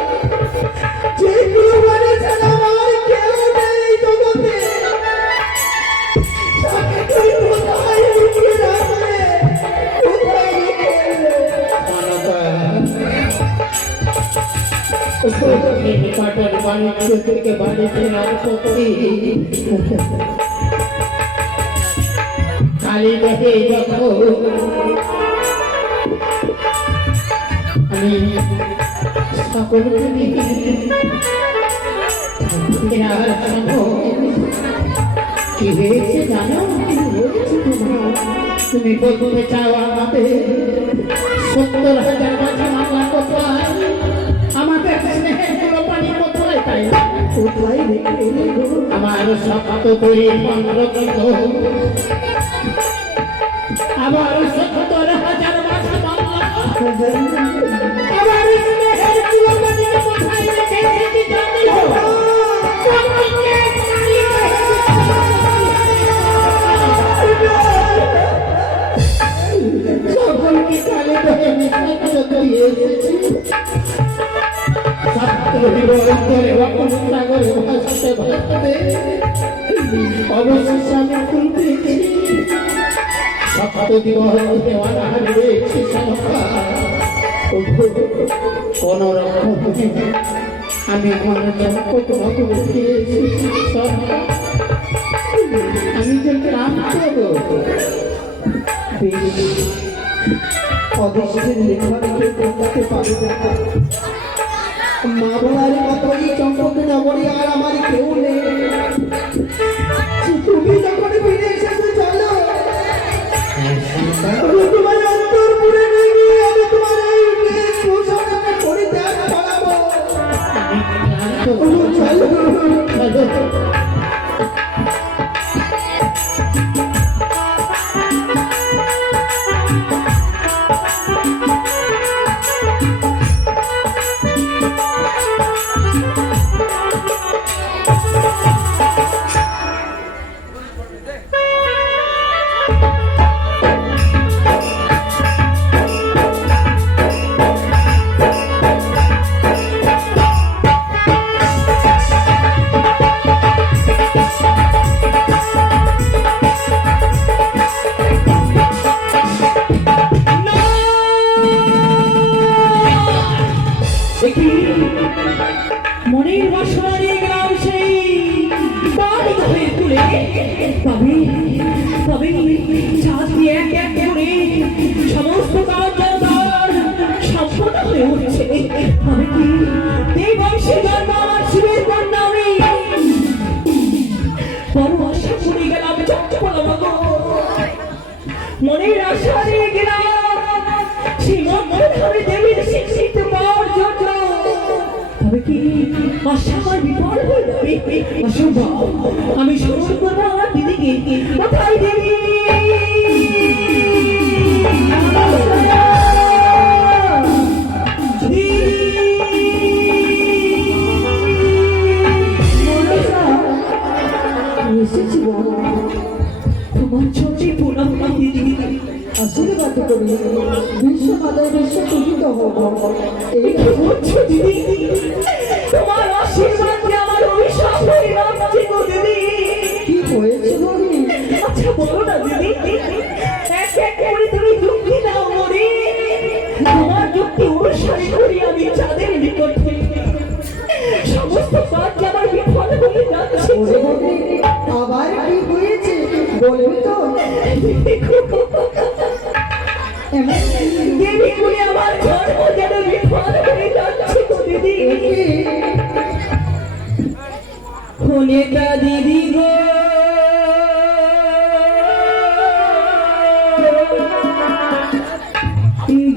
যে কোনো বাড়ি ছাড়া আমার কেউ নেই জগতে তাকে তুমি কোথায় লুকিয়ে রাখলে কোথায় লুকিয়ে কাটার বাণিজ্য থেকে বাড়ি ফেরার পথে খালি দেখে যখন আমি সকলকে নিয়ে ফেরার সময় কি হয়েছে জানো? তুমি বলতে চাও আমাদের 70,000 মাঝে মামলা কোথায়, আমাদের স্নেহের গুলো পানি কোথায়, তাই কোথায় রেখে এলে গো? আমার শক্ত করে সংরক্ষিত আবার 70,000 মাঝে মামলা আমার কোথায় রেখে এসেছি জানি না। সকলকে কালিয়ে সকলকে কালে ধরে নিঃশ্বাস দিয়ে এসেছি। ছাত্র জীবন করে অকুল সাগরে ভাসতে ভাসতে অবশেষে আমি ফুল পেয়েছি। সপ্ত জীবন দেওয়ানা হারিয়েছি কোন রকম আমি আমার চমক ফিরে এসেছি। আমি যে গ্রাম অদৃষ্টের লেখা লিখে কলকাতে পারে না। মা বলার মতো এই চম্পক নগরী আর আমার কেউ নেই। তুমি যখন ফিরে এসেছো চলো আমি তোমার অন্তরপুরে নিয়ে গিয়ে আমি তোমার এই দেশ ভূষণকে পরিত্যাগ করাবো। চলো মনের বাসনা নিয়ে গেলাম সেই বাড়ি ঘরে তুলে তবে তবে চাঁদ দিয়ে এক এক করে সমস্ত কাজ তার সম্পূর্ণ হয়ে উঠছে। তবে কি এই বংশে জন্ম আমার শিবের কন্যা আমি বড় আশা করে গেলাম চট্টগ্রাম মনের আশা নিয়ে গেলাম সেই মন্ত্রধারী দেবীর শিক্ষিত পাওয়ার জন্য। তবে কি আশা আমার বিফল হয়ে যাবে? অসম্ভব। আমি স্মরণ করবো আমার দিদিকে। কোথায় দেবী? এসেছি বলো তোমার ছোটি পুনঃ দিদি আশীর্বাদ করি বিশ্ব মাতায় বিশ্ব পূজিত হোক। এই কি বলছো দিদি? তোমার আশীর্বাদ যে আমার অভিশাপ হয়ে যাচ্ছে গো দিদি। কি হয়েছে বলি? আচ্ছা বলো না দিদি, এক এক করে তুমি যুক্তি দাও মরি। তোমার যুক্তি অনুসারে করি আমি চাঁদের নিকট থেকে সমস্ত কাজ যে আমার বিফল হয়ে যাচ্ছে। ওরে বলি আবার কি হয়েছে বলবি তো? দেবী গুলি আমার জন্ম যেন বিফল হয়ে যাচ্ছে গো দিদি। খোলেকা দিদি গো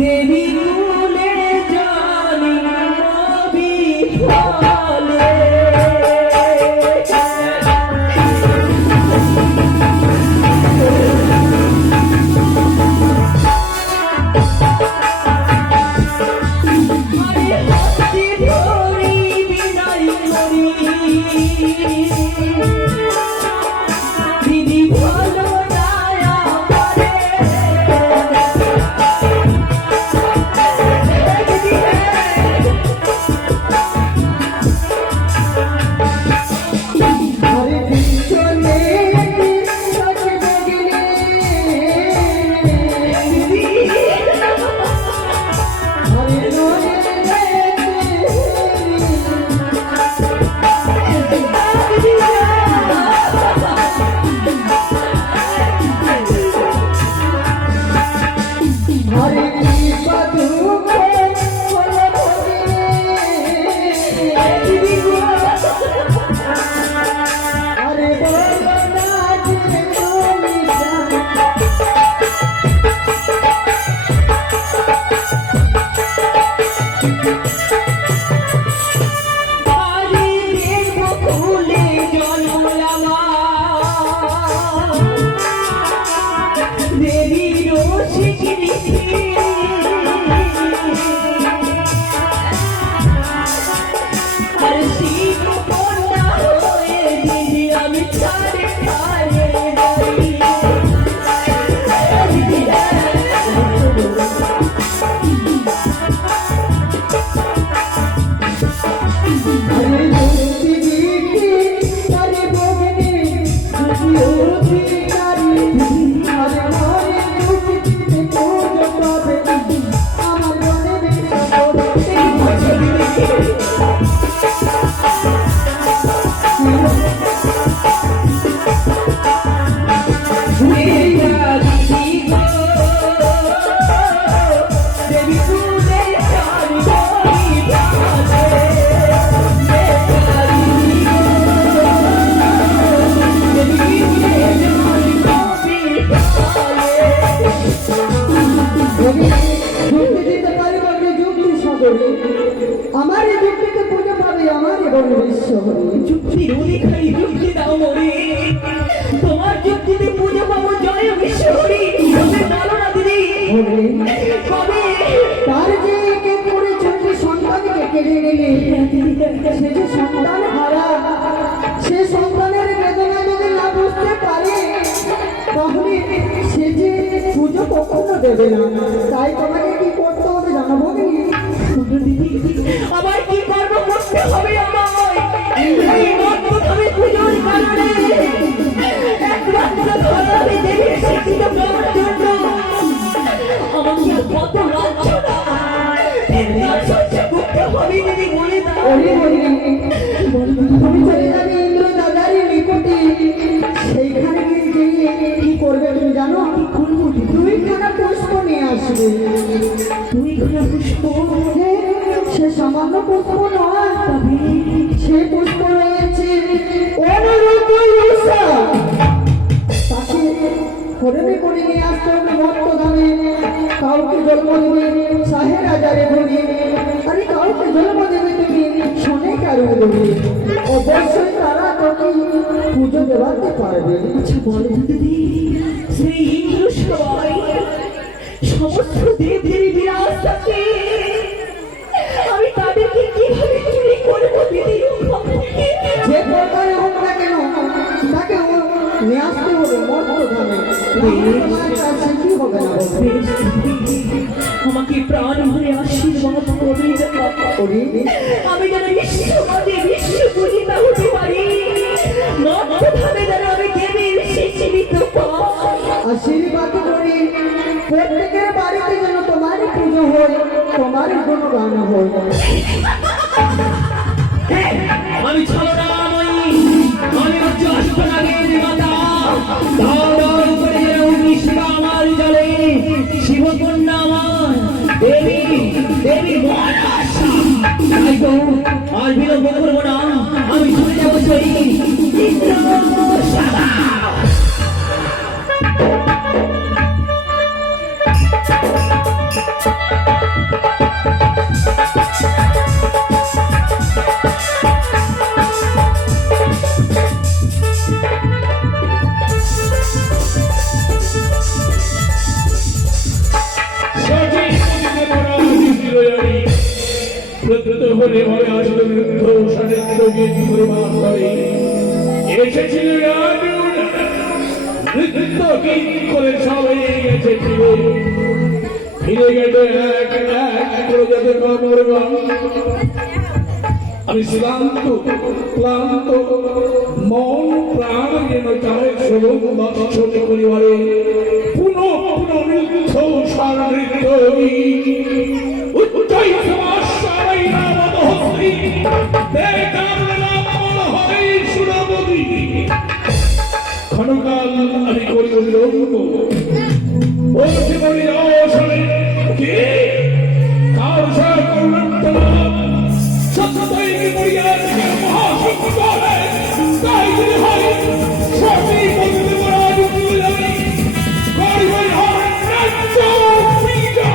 দেবী গুলে জানি বিফলে আরে হাতে ধরি বিদায় করি আরে যুক্তি দিতে আরে ভগিনী অধিকারী আরে মরে যুক্তিতে পূজা পাবে আমার মনে যুক্তি দিতে পারি বলে যুক্তি সাগরে আমার এই যুক্তিতে পূজা পাবে আমার এবং বিশ্বহরে যুক্তির অধিকারী যুক্তি দাও মরে তোমার যুক্তিতে পুজো পাবো জয় বিশ্বহরি কবে বলো না দিদি কবে তার যে একে করে ছোট সন্তানকে কেড়ে নিলে সে যে সন্তান হারা সে সন্তানের বেদনা যদি না বুঝতে পারে তাহলে সে যে পুজো কখনো দেবে না তাই তোমাকে কি করতে হবে জানাবো আবার কি কর্ম করতে হবে আমায় এই মন্ত্রভাবে পুজোর কারণে একমাত্র ধরাবে দেবীর শিক্ষিত পাওয়ার জন্য আমাকে আর কত লাঞ্ছনা সহ্য করতে হবে দিদি বলে দাও তুমি চলে যাবে ইন্দ্র দাদার নিকটে সেইখানে গিয়ে কি করবে তুমি জানো দুইখানা পুষ্প নিয়ে আসবে দুইখানা পুষ্প সে সামান্য পুষ্প নয় সে পুষ্প রয়েছে অনুরূপ তাকে হরণে করে নিয়ে আসতে হবে মত্ত দামে কাউকে জন্ম দেবে শাহে রাজারে ধরে আরে কাউকে জন্ম দেবে তুমি শোনে কারো দেবে অবশ্যই তারা তোকে পুজো দেওয়াতে পারবে আচ্ছা বলো দিদি সেই ইন্দ্র সবাই সমস্ত দেবদেবী বিরাজ থাকে আমি তাদেরকে কিভাবে চুরি করবো দিদি যে প্রকারে হোক না কেন তাকে নিয়ে আসতে হবে মত্ত দামে কি হবে না আমাকে প্রাণ ভরে আশীর্বাদ করে করি আমি যেন বিশ্বমাতে বিশ্ব পূজিতা হতে পারি নগ্নভাবে যেন আমি দেবীর শিক্ষিত আশীর্বাদ করি প্রত্যেকের বাড়িতে যেন তোমার পুজো হয় তোমার গুণগান হয় আমি ছলনাময়ী আমি হচ্ছে অষ্টনাগের মাতা দাও দাও করে যেন অগ্নিশিখা আমার জলে শিবকন্যা আমার দেবী দেবী মহারাশা তাই তো আর বিলম্ব করবো না আমি চলে যাবো সেই ইন্দ্রশালা এসেছিল নৃত্য গীত করে সবাই গেছে ফিরে গেছে এক এক করে যাতে কর্মগণ আমি শ্রান্ত ক্লান্ত মন প্রাণ যেন চায় শ্রবণ বাৎসল্য পরিবারে পুনঃ পুনঃ নৃত্য সার নৃত্য উচ্চাই সমাজ সারাই নামত হস্তি দেখার নাম হয় সুরাবতী ক্ষণকাল আমি করি অবিলম্ব বলতে বলি অবসরে কি কার সার করুণাত্মা সত্যতাই কি মরিয়া মহাসংকটে তাই যদি হয় সবই বলতে পারা যুক্তি জানি করবে হয় রাজ্য পীড়া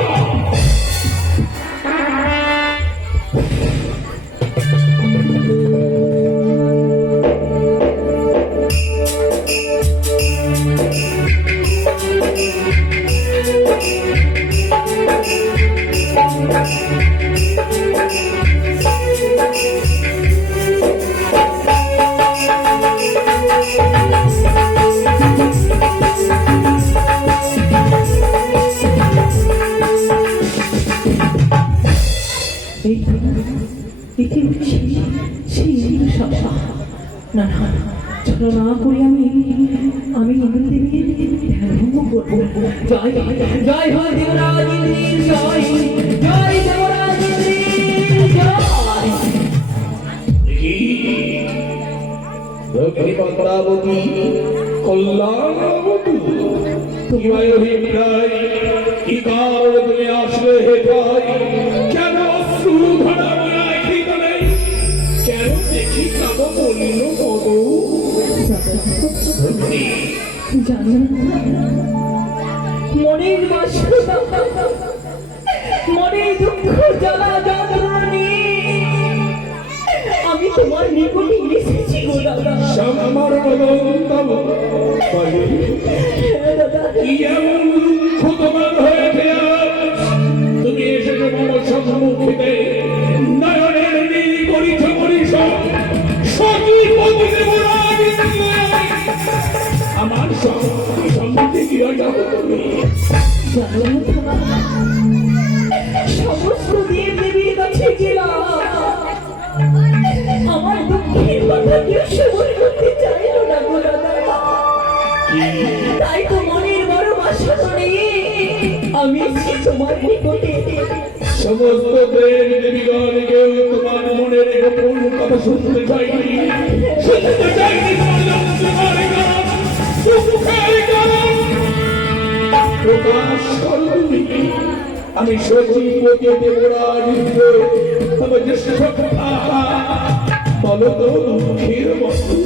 না না চলো না করি আমি ইন্দ্রদেবীর ধ্যান ভঙ্গ করবো। জয় জয় হয় দেবরাজ ইন্দ্রের জয়, জয় দেবরাজ ইন্দ্রের জয়। দেখি দক্ষিণ পদ্মাবতী কল্যাণবতী তোমায় অভিপ্রায় কি কারণে তুমি আসলে হে ভাই? কেন অশ্রু ধারা বয়ে খিত নেই? কেন দেখি তব বলিল মধু? জানো মনের বাসনা, মনের দুঃখ জ্বালা যন্ত্রণা নিয়ে আমি তোমার নিকটে এসেছি গো দাদা। সম্মার বদন্তম দাদা কি এমন দুঃখ তোমার হয়েছে আজ? তুমি এসেছো মম সম্মুখে নয়নের নীল করিছ পরিষদ সতী পতি দেবরাজ আমার সম্মুখে কি যাবো তুমি? জানো সমস্ত দেব দেবীর কাছে গেলাম, আমার দুঃখের কথা কেউ শ্রবণ করতে চাইল না গো দাদা। তাই তো মনের বড় বাসা করে আমি এসেছি তোমার নিকটে। সমস্ত দেব দেবীগণ কেউ তোমার মনের গোপন কথা শুনতে চাইনি, শুনতে চাইনি তোমার গান, দুঃখের গান প্রকাশ করো তুমি। আমি সচিবকে দেবরাজ ইন্দ্র তবে যে সত্তা বলো তো দুঃখের বস্তু।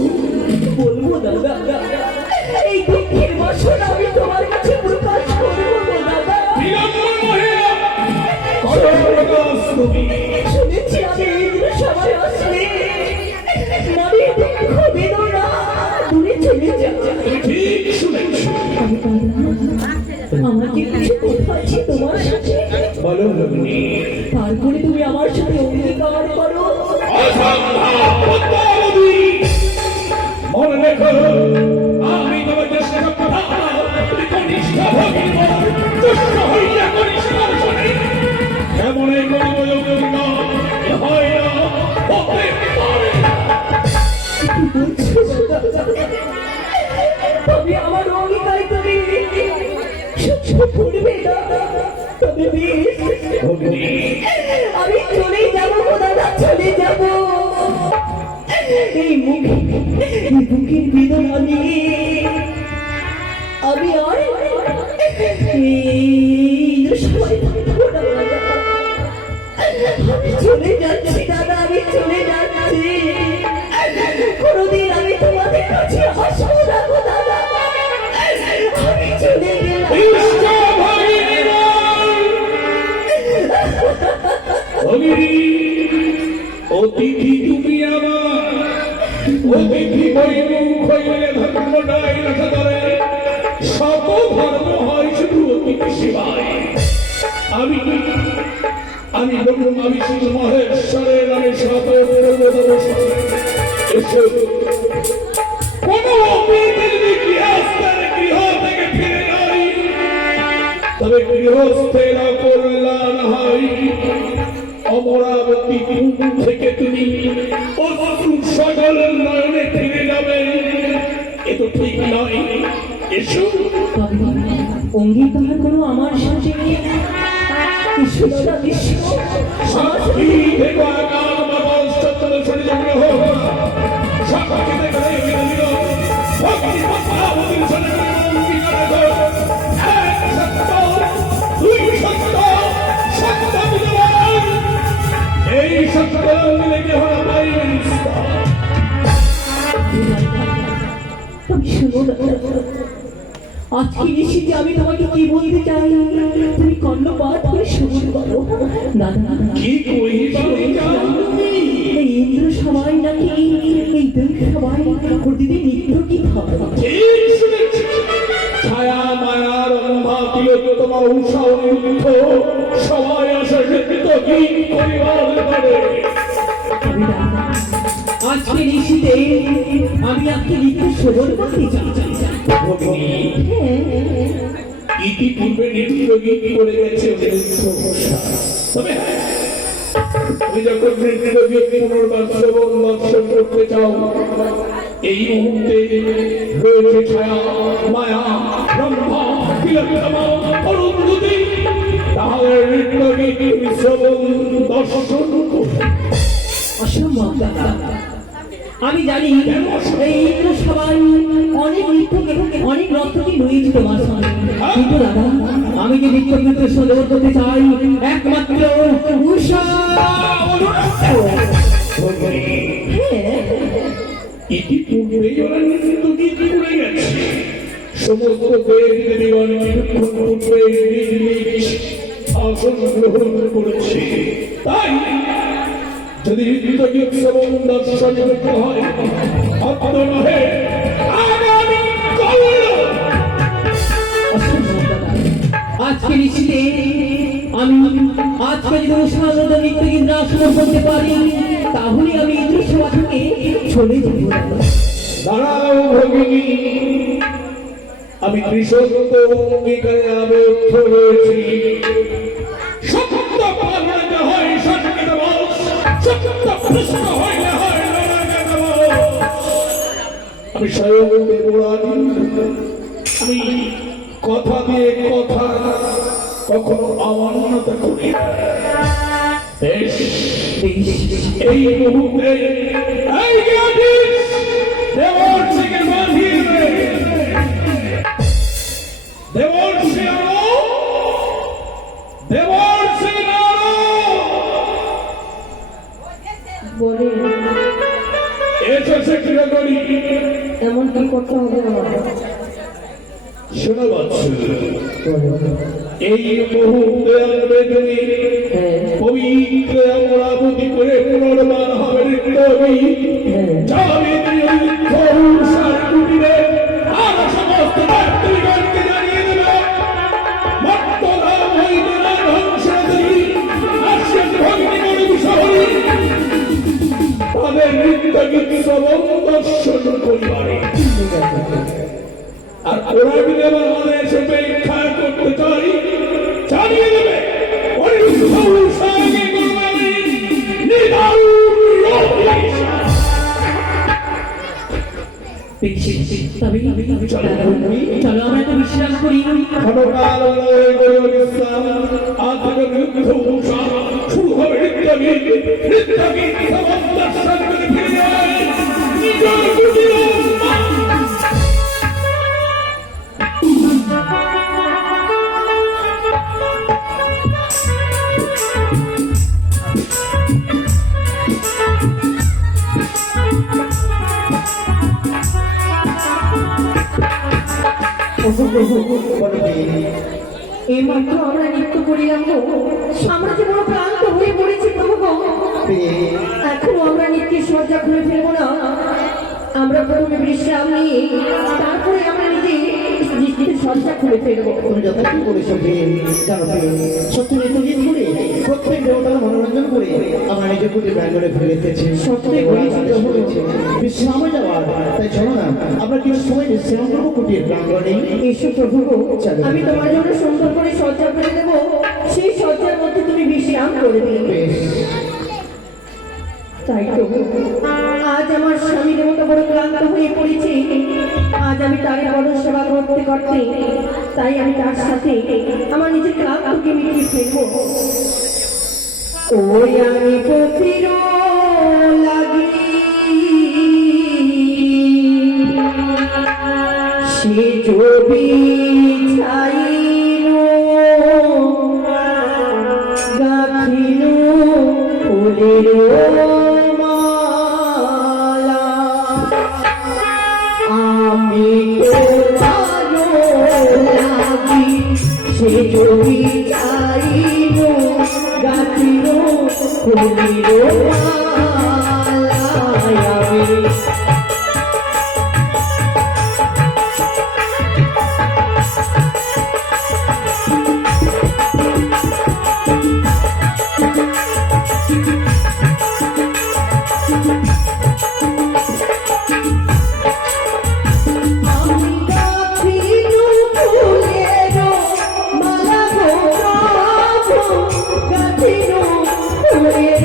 বলবো দাদা এই দুঃখের বাসনা আমি তোমার কাছে প্রকাশ করবো গো দাদা। বিলম্বন মহিলা করো প্রকাশ তুমি। শুনেছি আমি ইন্দ্র সভায় আসলে মনে দুঃখ বেদনা দূরে চলে যায়। তুমি ঠিক শুনেছ। আমাকে কিছু কথা আছে তোমার সাথে, বলো ভগ্নী। তারপরে তুমি আমার সাথে অঙ্গীকার করো। মনে রেখো আমি তোমার চেষ্টা কনিষ্ঠ হইয়া কনিষ্ঠ এমন হয় না হতে পারে না। কি বলছো দাদা? তবে আমার অঙ্গীকার তুমি সহ্য করবে না? তবে বেশ ভগ্নী আমি চলে যাবো গো দাদা, চলে যাবো। এই বুকের বেদনা নিয়ে আমি আর সময় থাকবো না দাদা। আমি চলে যাচ্ছি দাদা, আমি চলে যাচ্ছি। কোনোদিন আমি তোমাদের কাছে আসবো না গো দাদা, আমি চলে গেলাম। অতিথি তুমি আমার অতিথি বৈমুখ হইলে ধর্ম নাই রাখা ধরে সব ধর্ম হয় শুধু অতিথি সেবায়। আমি আমি শ্রী মহেশ্বরের নামে শত এসে কোন অতিথি যদি গৃহস্থের গৃহ থেকে ফিরে নাই তবে গৃহস্থের কল্যাণ হয়। অমরাবতী থেকে তুমি অশ্রু সকল নয়নে ফিরে যাবে, এ তো ঠিক নয়। এসো অঙ্গীকার করো আমার সাথে। সাক্ষী দেখো আগাম বাবল সত্তর শরীর হোক সাক্ষী দেখো ভক্তি পদ্মাবতীর সঙ্গে অঙ্গীকার দেখো এক সত্য দুই সত্য সত্য বিদ্যমান এই সত্য মিলে কি হলো পাই আজকে নিশ্চিত আমি তোমাকে কি বলতে চাই তুমি কর্ণপাত করে শুরু করো। দাদা কি কইবা এই ইন্দ্র সবাই নাকি এই দুই সবাই প্রতিদিন নিত্য কি খাবে? ঠিক শুনেছি। ছায়া মায়ার অন্ধা তিলোত্তমা উষা অনিরুদ্ধ সবাই আসে নৃত্য গীত পরিবার করে। আজকে নিশ্চিতে আমি আজকে নিত্য শ্রবণ করতে চাই। ইতিপূর্বে নৃত্য গীত করে গেছে তবে তুমি যখন নৃত্যগীত পুনর্বার শ্রবণ দর্শন করতে চাও, এই মুহূর্তে রয়েছে ছায়া, মায়া, ব্রহ্মা, তিলোত্তমা, অরুন্ধতী, তাহলে নৃত্যগীত তুমি শ্রবণ দর্শন করো। অসম্ভব দাদা। আমি জানি এই ইন্দ্র সবাই অনেক নৃত্যকে অনেক নর্তকী রয়েছে তোমার সঙ্গে, কিন্তু দাদা আমি যে নৃত্যকে সদর করতে চাই একমাত্র উষা। ইতিপূর্বেই ওরা নৃত্যগীত করে গেছে। সমস্ত দেব দেবীগণ কিছুক্ষণ পূর্বে নিজ নিজ আসন গ্রহণ করেছে। তাই যদি নৃত্যগীত শ্রবণ দর্শন করতে হয়, অত নহে আগামী কাল। আজকে নিশ্চিতে আমি আজকে যদি উষানন্দ নৃত্যগীত না শুরু করতে পারি তাহলে আমি ইন্দ্র সভা থেকে চলে যাব। দাঁড়াও ভগিনী, আমি ত্রিশক্ত অঙ্গীকারে আবদ্ধ রয়েছি। সত্য পালনে হয় সঠিক বস, সত্য প্রশ্ন হইলে হয় লড়াইয়ের বস। আমি স্বয়ং দেবরানী, আমি কথা দিয়ে কথা কখনো অমান্যতা করি না। বেশ, এই মুহূর্তে এই জ্ঞাতি দেবর্ষিকে বাঁধিয়ে দে। দেবর্ষি আলো, দেবর্ষি আলো। বলে এসেছে কি করি? এমন কি করতে হবে আমার? শোনা পাচ্ছ, এই মুহূর্তে আমরা তুমি পবিত্র অমরাবতী করে পুনর্বার হবে নৃত্যগীত। যাবে নিয়মিত উষার কুটিরে, আর সমস্ত ব্যক্তিগণকে জানিয়ে দেবে মত্তধাম হইতে না ধ্বংসী আসেন ভগ্নিগণ শহরে তাদের নৃত্যগীত শ্রবণ দর্শন করিবারে। আর ওরা যদি আমাদের এসে পরীক্ষা করতে চাই, জানিয়ে দেবে চলো আমরা একটু বিশ্রাম করি। ক্ষণকাল বিশ্রাম, আজ থেকে নৃত্য উষা শুরু হবে নৃত্যগীত। নৃত্যগীত শ্রবণ দর্শন করে ফিরে যায় নিজের কুটিরে। এই মাত্র আমরা নৃত্য করিলাম গো, আমরা যে বড় ক্লান্ত হয়ে পড়েছি প্রভু গো। এখনো আমরা নৃত্যের সজ্জা খুলে ফেলবো না, আমরা প্রথমে বিশ্রাম নিয়ে তারপরে আমরা নৃত্যের সজ্জা খুলে ফেলবো। তুমি যথার্থ করেছো জানো, সত্য নৃত্যগীত করে প্রত্যেক দেবতার মনোরঞ্জন করে আমরা নিজের কুটির প্রাঙ্গণে ফিরে এসেছি। সত্যি বলেছি বিশ্রামে যাওয়ার, তাই চলো না আমরা কিছু সময় বিশ্রাম করবো কুটির প্রাঙ্গণে। এসো প্রভু গো, আমি তোমার জন্য সুন্দর করে সজ্জা করে দেবো, সেই সজ্জার মধ্যে তুমি বিশ্রাম করবে। তাই তো আজ আমার স্বামী দেবতা বড় ক্লান্ত হয়ে পড়েছি, আজ আমি তার বড় সেবা করতে করতে, তাই আমি তার সাথে আমার নিজের ক্লান্তকে মিটিয়ে ফেলবো। ওই আমি পতির লাগি সে জবি ছাইল গাথিল ফুলের মালা, আমি লাগি সে জবি ছাইল গাথিল ফুলের মালা। আমি গাথিল ফুলের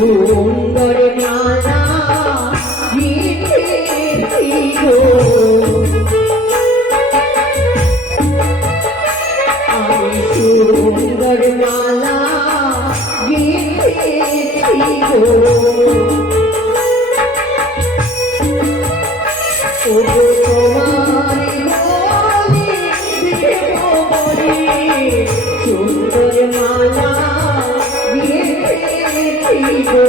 সুন্দর মালা গেঁথেছি গো আমি সুন্দর মালা গেঁথেছি গো ওগো তোমার মনে দেব বলে সুন্দর মালা গেঁথেছি গো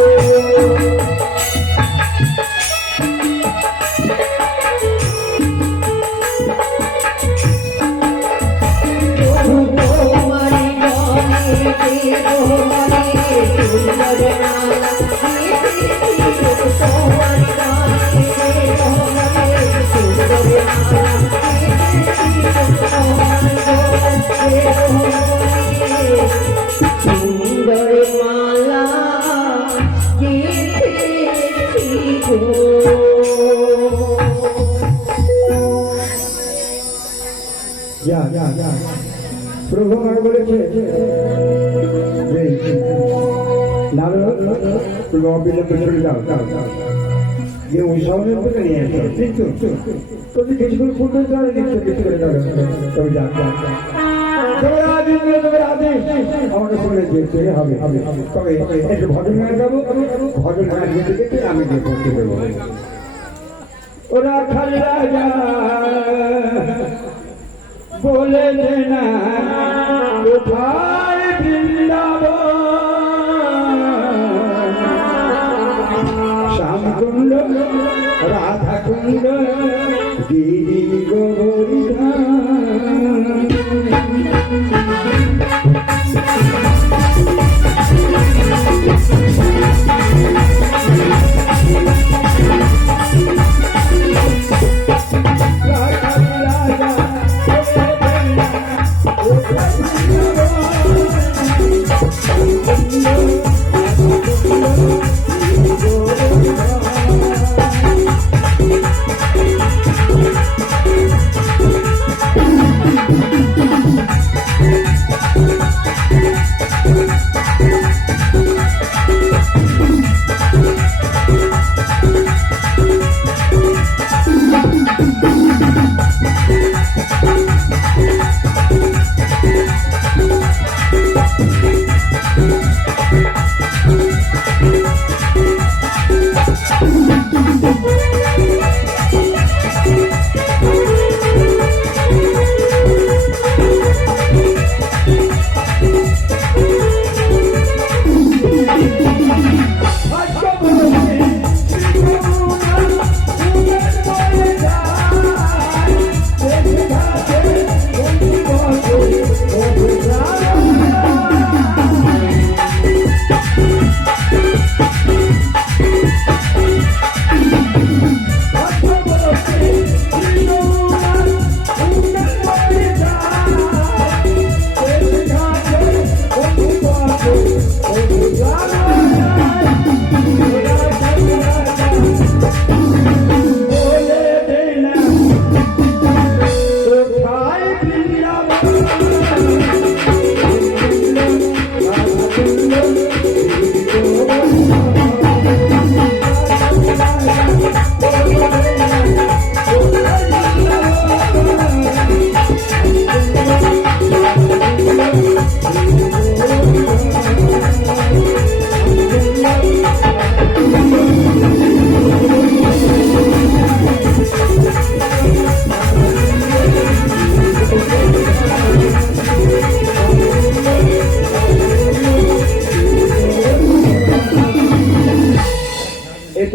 সুন্দর মালা গেঁথেছি গো প্রভু আমার বলেছে নারদ তুমি অবিলম্বে চলে যাও যে ওই সামনের থেকে নিয়ে আসো কিন্তু তুমি কিছুক্ষণ পূর্ণ করে দিচ্ছ কিছু করে যাবে তবে যা তোমার আদেশ আমাকে শুনে যেতে হবে তবে একটু ভজন হয়ে যাবো ভজন হয়ে যেতে যেতে আমি গিয়ে পৌঁছে দেবো ওরা খালি রাজা বলে না কোথায় বৃন্দাবন শ্যামকুণ্ড রাধাকুণ্ড গিরি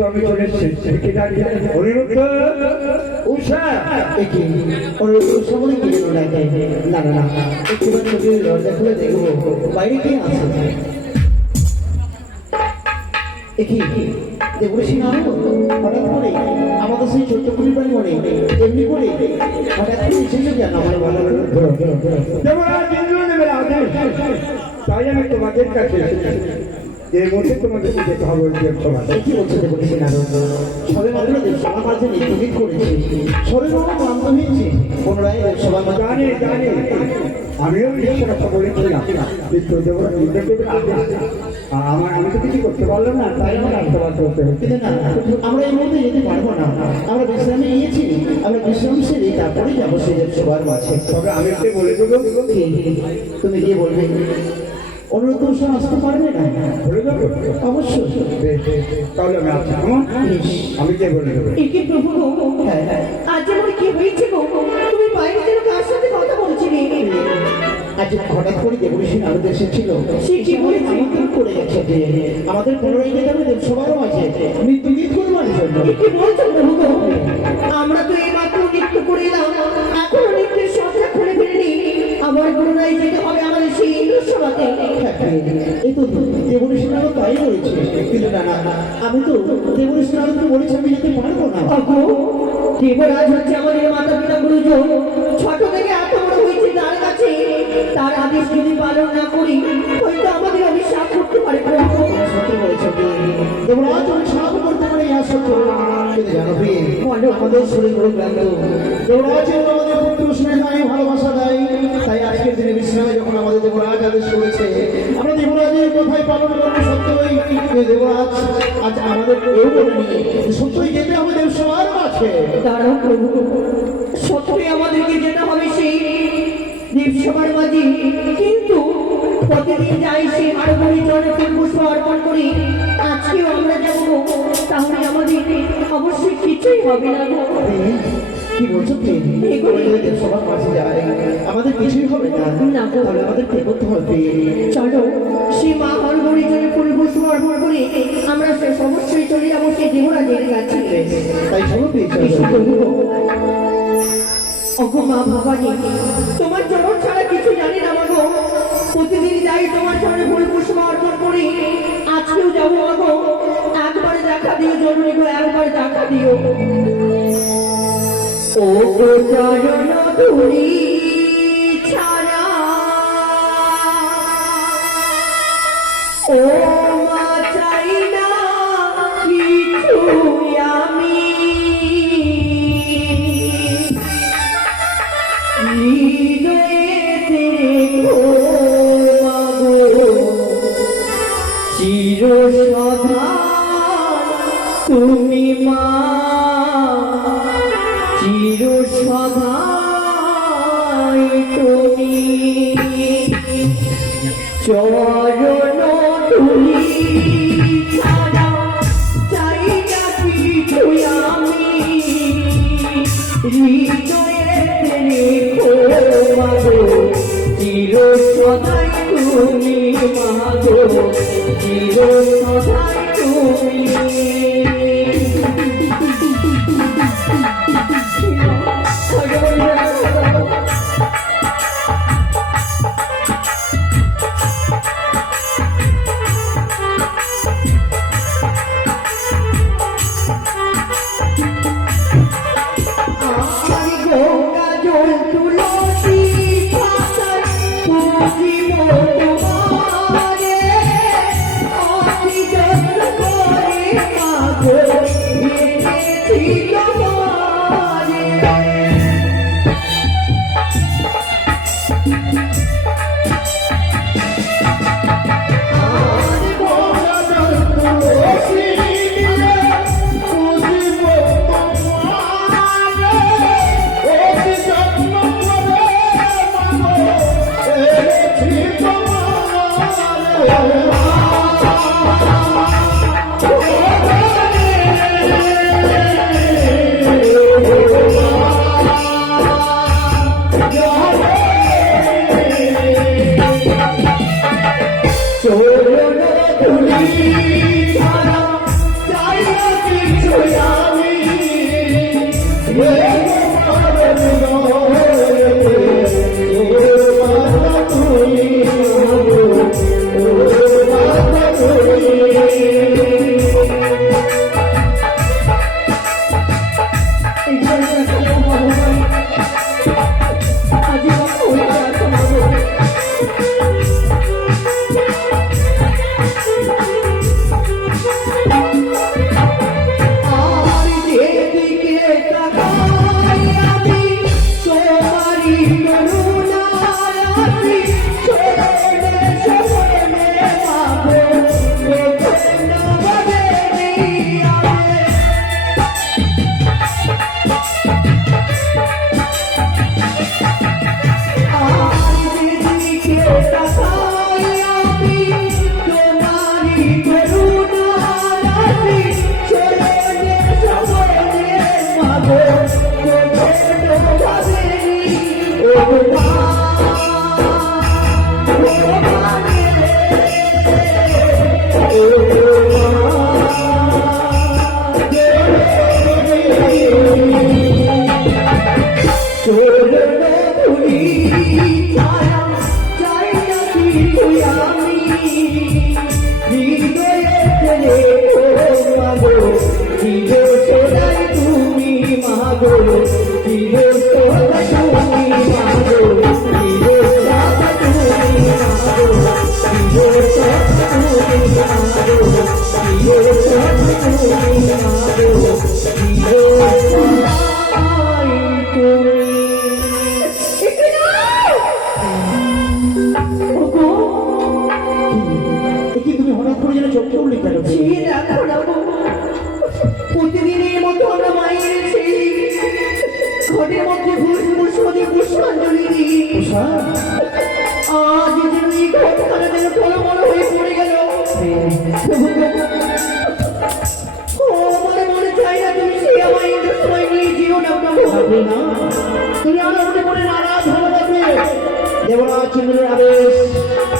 আমি চলে এসেছি অনিরুদ্ধ উষা একে উষা বলে কি যেন ডাকে না না না একটুখানি যদি দরজা খুলে দেখবো বাইরে কে আছে একে দেবঋষি নাম হঠাৎ করে আমাদের সেই ছোট্ট পরিবার মনে এমনি করে হঠাৎ করে এসেছে কেন আমার বলা দেবরাজ ইন্দ্রদেবের আদেশ তাই আমি তোমাদের কাছে এসেছি এর মধ্যে তোমাদের যেতে হবে সমাজ কি বলছে দেবঋষি নারদ সবে মাত্র দেবসভা মাঝে নিত্যগীত করেছে সবে মাত্র ক্লান্ত হয়েছে পুনরায় দেবসভা মাঝে জানি আমিও একটা কথা বলেছিলাম কিন্তু দেবরাজ ইন্দ্রদেবের আদেশ আমি তো কিছু করতে পারলাম না, তাই আমার আত্মবাদ করতে হচ্ছে। কিন্তু না, আমরা এই মুহূর্তে যেতে পারবো না। আমরা বিশ্রামে নিয়েছি, আমরা বিশ্রাম সেরে তারপরে যাবো সেই সবার মাঝে। তবে আমি একটু বলে দেবো, তুমি গিয়ে বলবে অনুরোধ অনুষ্ঠান আসতে পারবে না? বলে দেবো অবশ্যই। বেশ, তাহলে আমি আসছি। আমার আমি কে বলে দেবো। একে প্রভু গো, হ্যাঁ হ্যাঁ, আজ যেমন কি হয়েছে গো, তুমি বাইরে যেন কার সাথে কথা বলছিলে? আজ হঠাৎ করে দেবঋষি নারদ এসেছিল। সে কি বলেছে? আমন্ত্রণ করে গেছে যে আমাদের পুনরায় যেতে হবে সবার মাঝে মৃত্যু গীত করবার জন্য। কি বলছো প্রভু গো? আমরা তো এই মাত্র নৃত্য করে এলাম, এখনো নৃত্যের সজ্জা খুলে ফেলেনি। আবার পুনরায় যেতে হবে আমাদের সেই ইন্দ্রসভাতে। এই তো দেবঋষি নারদ তাই বলেছে। কিন্তু না না, আমি তো দেবঋষি নারদকে বলেছি আমি যেতে পারবো না। অগো, দেবরাজ হচ্ছে আমাদের মাতা পিতা গুরুজন। ছোট থেকে এত বড় হয়েছে তার কাছে, তার আদেশ যদি পালন না করি হয়তো আমাদের অভিশাপ করতে পারে প্রভু। সত্যি বলেছে দেবরাজ আমি সাপ করতে পারি ইহা সত্য। কিন্তু জানো প্রিয়, আমাদের শরীর বড় ক্লান্ত। দেবরাজ আমাদের পুত্র স্নেহ নাই, ভালোবাসা দেয়। তাই আজকের দিনে বিশ্রামে যখন আমাদের দেবরাজ আদেশ করেছে, আমরা দেবরাজের কথাই পালন করবো সত্যই। কিন্তু দেবরাজ আজ আমাদের কেউ বলেনি সত্যই যেতে হবে দেবসভার মাঝে। দাঁড়াও প্রভু, সত্যি আমাদেরকে যেতে হবে সেই দেবসভার মাঝে। কিন্তু প্রতিদিন যাই সেই হাড়গড়ি জলে পুষ্প অর্পণ করি, আজকেও আমরা যাবো, তাহলে আমাদের অবশ্যই কিছুই হবে না গো। কি বলছো কি? এগুলো যদি দেবসভার মাঝে যায় আমাদের কিছুই হবে না। না গো। তাহলে আমাদের কি করতে হবে? চলো সেই মা হরগড়ি জলে পুষ্প অর্পণ করে আমরা সে অবশ্যই চলে যাবো সেই দেবরাজের কাছে। তাই চলো প্রিয়, এসো চলো। প্রভু গো। ওগো মা ভবানী, তোমার চরণ ছাড়া কিছু জানি না মাগো। প্রতিদিন যাই তোমার চরণে ফুল পুষ্প অর্পণ করি, আজকেও যাবো মাগো। একবার দেখা দিও জননী গো, একবার দেখা দিও। ও গো চরণ ধুলি ছাড়া ও মা চাই না কিছু আমি, হৃদয়েতে রেখো মাগো চির সদা তুমি মা, চির সদাই তুমি। চরণ ধুলি ছাড়া চাই না কিছু আমি, হৃদয়েতে রেখো মাগো চির সদাই তুমি মাগো, চির সদাই তুমি। গঙ্গা জল তুলসী পাতায় পুজিব তোমারে, আমি যত্ন করে মাগো এনেছি তোমারে। চরণ ধুলি ছাড়া চাই না কিছু আমি, আর যেদিকে তাকাই মাগো দিবে সোনাই তুমি মাগো দিবে সোনা তুমি মাগো দিবে সোনা তুমি মাগো দিবে সোনা তুমি মাগো দিবে সোনা তুমি মাগো দিবে সোনাই তুমি। কি তুমি হঠাৎ করে যেন চোখ উঠলি কেন? প্রতিদিনের মতো আমরা মায়ের সেই ঘটের মধ্যে পুষ্পাঞ্জলি দিই। আজ যেন এই ঘটনাটা যেন টলমল হয়ে পড়ে গেল। ও মনে মনে চাই না তুমি সেই আমার ইন্দ্র সময় নিয়ে যেও না প্রভু। না, তুমি আনন্দে করে নারাজ হয়ে যাবে। দেবরাজ চন্দ্রের আদেশ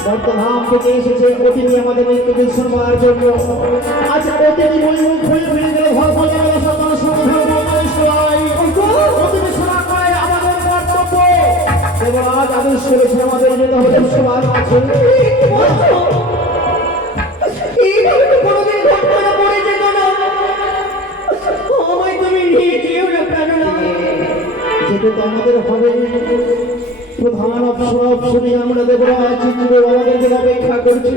বর্তমান থেকে এসেছে অতিথি আমাদের মৃত্যুকে শুনবার জন্য। আজ অতিথি ময়ূর হয়ে ফিরে গেলে ঘর ফলে সকাল সমাধান অতিথি শোনা করে আমাদের কর্তব্য। দেবরাজ আদেশ করেছে আমাদের যেতে হবে সবার কাছে। এইভাবে তো কোনোদিন ঘটনা পড়ে যেত না। আমায় তুমি নিয়ে যেও না প্রাণনা। যেতে তো আমাদের হবে। প্রধান অপসরে আমরা দেবরাজ চিত্র আমাদেরকে অপেক্ষা করছে।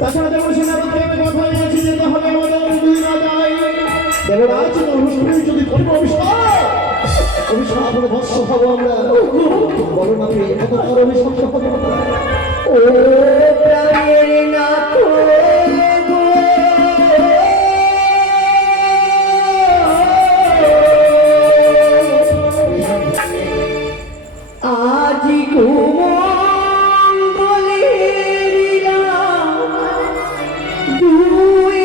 তাছাড়া দেবসেনার প্রেমে কথা হয়েছে যেতে হবে আমাদের যদি না যাই। দেবরাজ অনুষ্ঠানে যদি করবো অভিশাপ হলে ভস্য হবো আমরা। বলো না তুমি কত বড় অভিশাপ হবো। ও প্রাণের নাথ গো, আজি কুমঙ্গলের দুই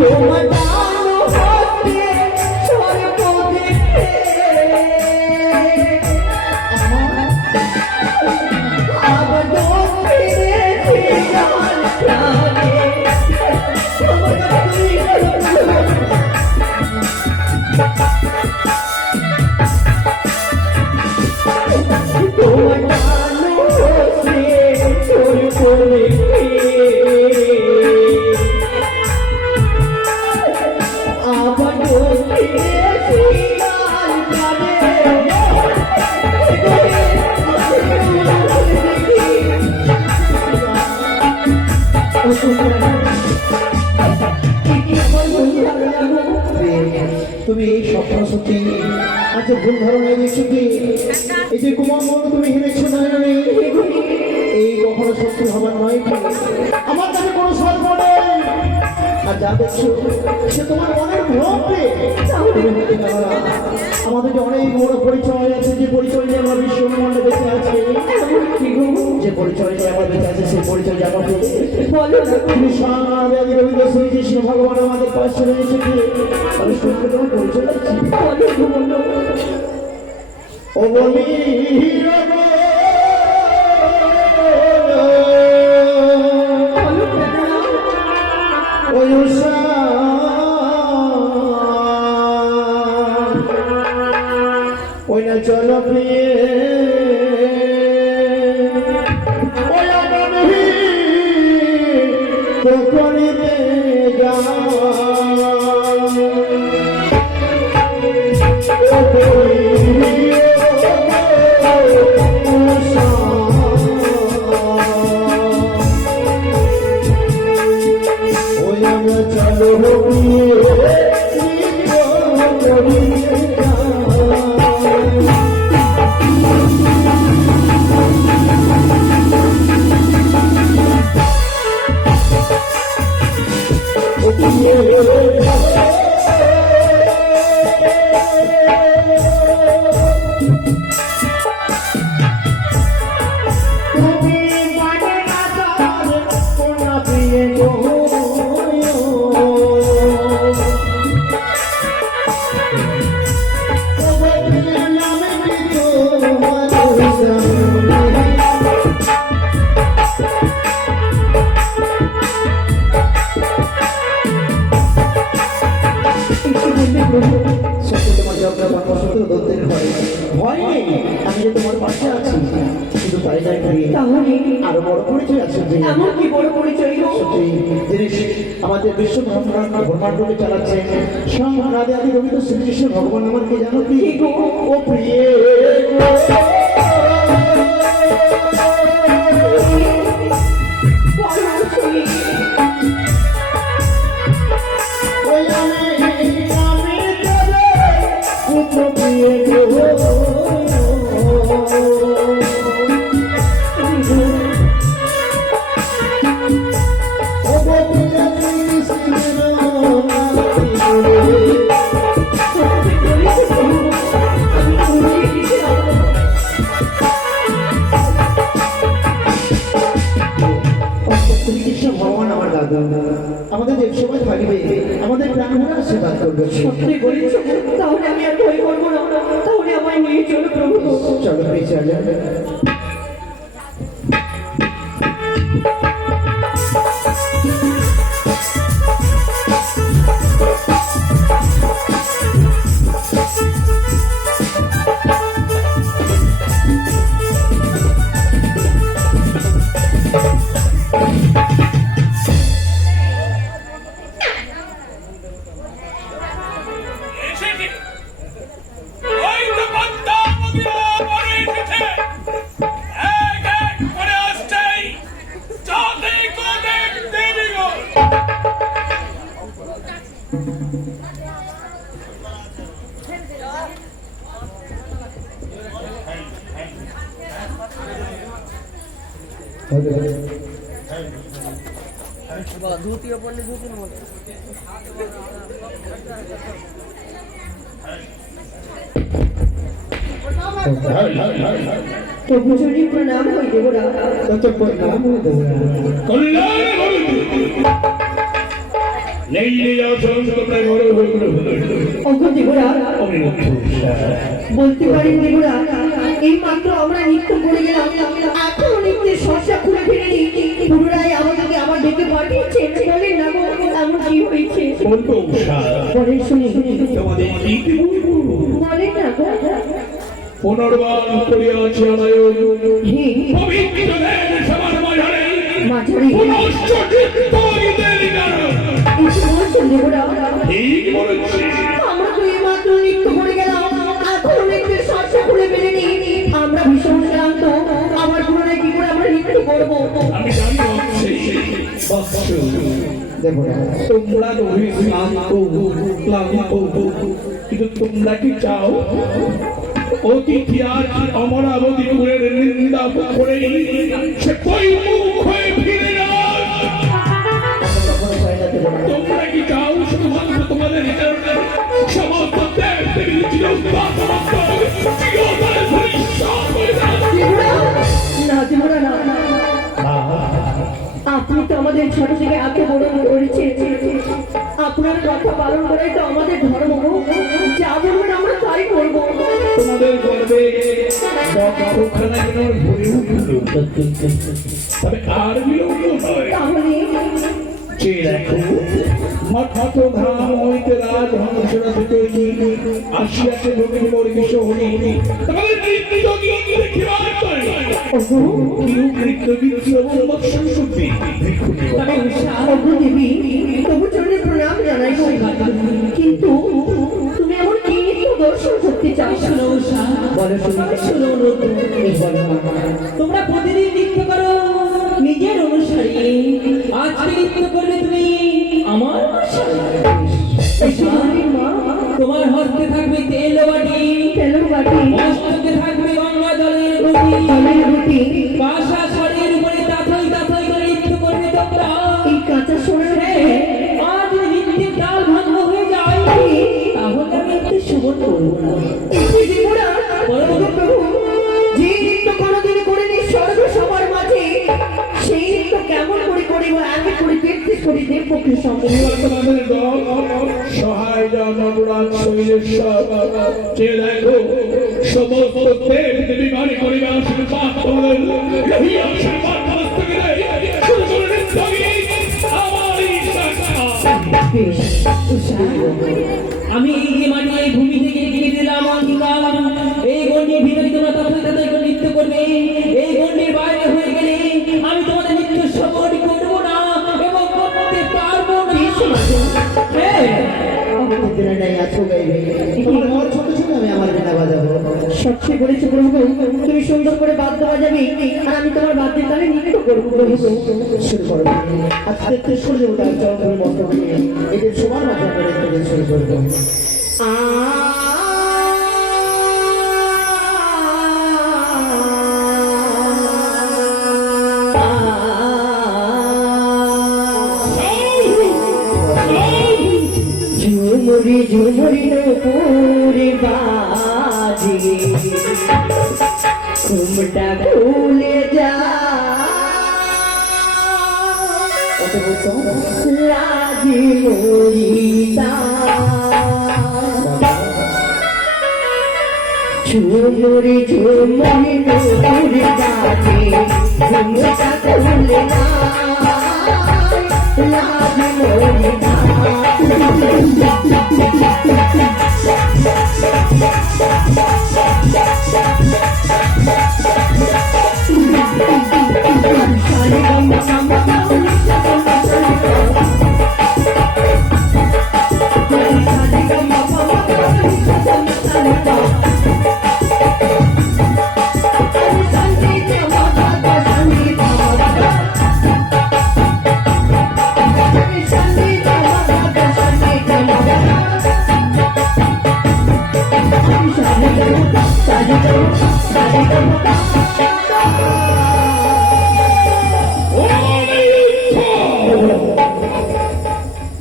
তোমার দানো হতে সর্বদে আবার দক্ষিণে ফিরার প্রাণে তোমার দানো হতে সর্বদে তুমি এই স্বপ্ন সত্যি আচ্ছা ভুল ধারণা দিয়েছো কি? এই যে কুমঙ্গল তুমি হেরেছো না এই কখনো সত্যি হবার নয়। আমার কাছে কোনো সর্ব নেই। আর যা দেখছো সে তোমার মনের ভ্রম। আমাদের যে অনেক বড় পরিচয় আছে, যে পরিচয় নিয়ে আমরা বিশ্ব ব্রহ্মাণ্ডে বেঁচে আছি, যে পরিচয় নিয়ে আমরা বেঁচে আছি সেই পরিচয় জানাবো। তুমি সারা রবীন্দ্র শ্রীকৃষ্ণ ভগবান আমাদের পাশে রয়েছে কি আমি শুনতে তোমার পরিচয় লাগছি। ও বলি ওই না চল প্রিয়ে ওই আনন্দ তো করিতে যাও সত্যি তোমার যত্ন কর্মসূত্র ধরতে হয় ভয় নেই, আমি যে তোমার পাশে আছি। শুধু তাই নয় প্রিয়ে, তাহলে আরো বড় পরিচয় আছে যে এমন কি বড় পরিচয় গো? যিনি আমাদের বিশ্ব ব্রহ্মাণ্ডকে চালাচ্ছেন স্বয়ং রাধে আদি রবি তো শ্রীকৃষ্ণ ভগবান। আমার কি জানো কি ও প্রিয়ে, ওই আমি পুত্র প্রিয়ে গো। শ্রীকৃষ্ণ ভগবান আমার দাদা, আমাদের দেব সমাজ ভাগিবে, আমাদের প্রাণ ভরে আশীর্বাদ করবে। সত্যি বলেছ? তাহলে আমি আর ভয় করবো না, তাহলে আমায় নিয়ে চলো প্রভু। চলো চলে প্রভু চরণে প্রণাম হই দেবরা। কল্যাণ নেইলে আসন তোমরা ঘরে অঙ্ক দেবরা বলতে পারেন দেবরা, এই মাত্র আমরা নৃত্য করে গেলাম, এখন নৃত্যের শস্যা খুলে ফেলেনি, পুনরায় আমাদেরকে আবার ডেকে পাঠিয়েছে। বলেন না গো, এমন কি হয়েছে? বলতো বলেন শুনি, তোমাদের কি বলেন না গো। পুনর্বার করিয়াছে আমায় পবিত্র দেব সবার মাঝারে মাঝারে পুনশ্চ চিত্ত গীতের গান। কিছু বলছেন দেবরা? ঠিক বলেছি, আমরা তো এই মাত্র নৃত্য করে গেলাম, এখন নৃত্যের শস্যা খুলে ফেলেনি, আমরা ভীষণ ক্লান্ত, আবার পুনরায় কি করে আমরা নৃত্য করবো? আমি জানি বৎস দেখো তোমরা ক্লান্ত কিন্তু তোমরা কি চাও অতিথি আজ অমরাবতীপুরের নিন্দা করে সে কই মুখ হয়ে ফিরে যায়? তোমরা কি চাও শুধুমাত্র তোমাদের সমস্ত দেব দেবীর চিরস্থান না দেবরা না, আপনি তো আমাদের ছোট থেকে আগে বড় করেছে, আপনার কথা পালন করাই তো আমাদের ধর্ম, যা বলবেন আমরা তাই করবো। তোমাদের গর্বে বক্ষখানা যেন ভরে উঠল, তবে আর বিলম্ব নয়। তাহলে চেয়ে দেখো হঠাৎ ধাম হইতে রাজহংসরা দুটোই আসিয়াছে ভগিনী মোর কিশোরী, তোমাদের নৃত্য গীত দেখিবার জন্য। ও ওগো নৃত্যগীত শ্রবণ দর্শন করতে ভিক্ষুণী তবে উষা ওগো দেবী তবু চরণে প্রণাম জানাই গো। কিন্তু তুমি এমন কি নৃত্য দর্শন করতে চাও? শোনো উষা, বলো শোনো অনুরোধ, তোমরা প্রতিদিন নৃত্য করো নিজের অনুসারী, আজকে নৃত্য করবে তুমি আমার অনুসারী। তোমার হস্তে থাকবে তেল বাটি, মস্তকে থাকবে গঙ্গা জলের ঘটি, কাঁসা শাড়ির উপরে তাথই করে নৃত্য করবে তোমরা। এই কাঁচা সোনার আজ নৃত্যের তাল ভঙ্গ হয়ে যায়, তাহলে আমি একটু শোভন করবো না। যে নৃত্য কোনোদিন করিনি স্বর্গ সবার মাঝে, সেই নৃত্য কেমন করে করিব? আগে করে প্র্যাকটিস করি দেবপক্ষের সঙ্গে। তোমাদের দল সহায় নবরাজ শৈলেশ্বর যে দেখো সমস্ত দেব দেবী গানে করিবে আশীর্বাদ তোমাদের এই আশীর্বাদ মস্তকে দেয় শুরু করে নৃত্যগীত আমারই সরকার। বেশ, উষা, আমি এই যে মাটি এই ভূমি থেকে এগিয়ে দিলাম অঙ্গীকার, এই গণ্ডির ভিতরে তোমরা তথায় করে নৃত্য করবে। এই গণ্ডির বাইরে হয়ে গেলে আমি তোমাদের নৃত্য সবর করবো না এবং করতে পারবো না। সবচেয়ে বলেছে প্রভু, তুমি সুন্দর করে বাদ্য বাজাবে আর আমি তোমার বাদ্যের তালে নৃত্য করবো। শুরু করো। আজকে থেকে সূর্য উঠার চন্দ্রের মতো নিয়ে এদের সবার মাঝে আমরা রেখে শুরু করবো। ঝুমুরি ঝুমুরি নপুরে বাজে, ঘুমটা খুলে যা লাগে মরিতা। ঝুমুরি ঝুমুরি নপুরে বাজে, ঘুমটা খুলে যা লাগে মরিতা।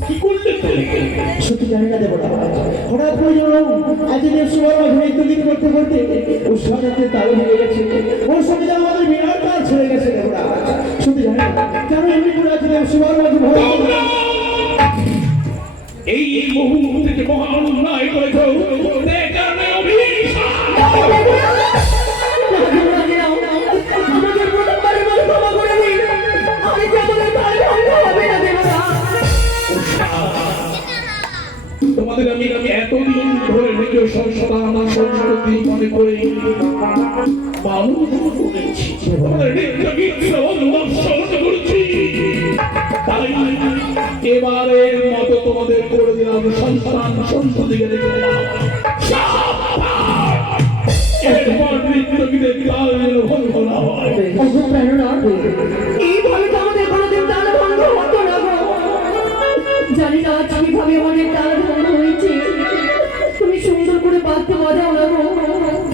কি করলে তুমি? সত্যি জানি না দেবো না। হঠাৎ করে যেন আজ দেব সবার মাঝে নৃত্যগীত করতে করতে ওর সাথে তাল হয়ে গেছে, ওর সঙ্গে যেন আমাদের বিরাট তাল ছেড়ে গেছে দেবো না। সত্যি জানি না কেন এমনি করে আজ দেব সবার মাঝে ভয় তোমরা এই মুহূর্তে মহান অন্যায় করেছ, এ কারণে অভিশাপ। আমাদের প্রথমবারের মতো ক্ষমা করে দিন, আমি যে আমাদের তাল ভঙ্গ হবে না দেবতা। তোমাদের আমি এতদিন ধরে নিজ সংস্থান সংস্কৃতি মনে করে পালন করেছি, তোমাদের নৃত্যগীত শ্রবণ দর্শন করেছি। তাই এবারের মতো তোমাদের করে দিলাম সন্তান সন্ততিকে রেখে এরপর নৃত্যগীতের কাল যেন ভঙ্গ না হয়। এইভাবে তো আমাদের কোনোদিন তাল ভঙ্গ হতো না গো। জানি না আজ কিভাবে আমাদের তাল ভঙ্গ হয়েছে। তুমি সুন্দর করে বাদ্য বাজাও না গো,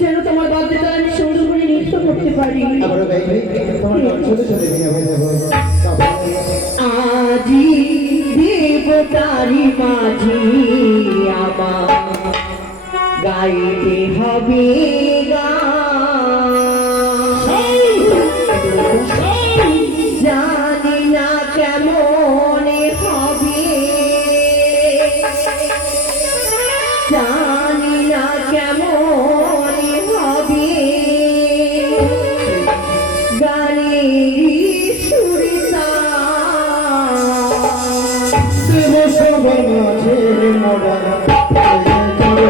যেন তোমার বাদ্যের তালে আমি সুন্দর করে নৃত্য করতে পারি। আবারও গাইবে তোমার ছোট ছোট দিনে হয়ে যাবো। আজি দেবতারি মাঝি আমার গাইতে হবে জানি না কেমন হবে, জানি না কেমন হবে, গানের সুরতা দেব সবার মাঝে মরা ও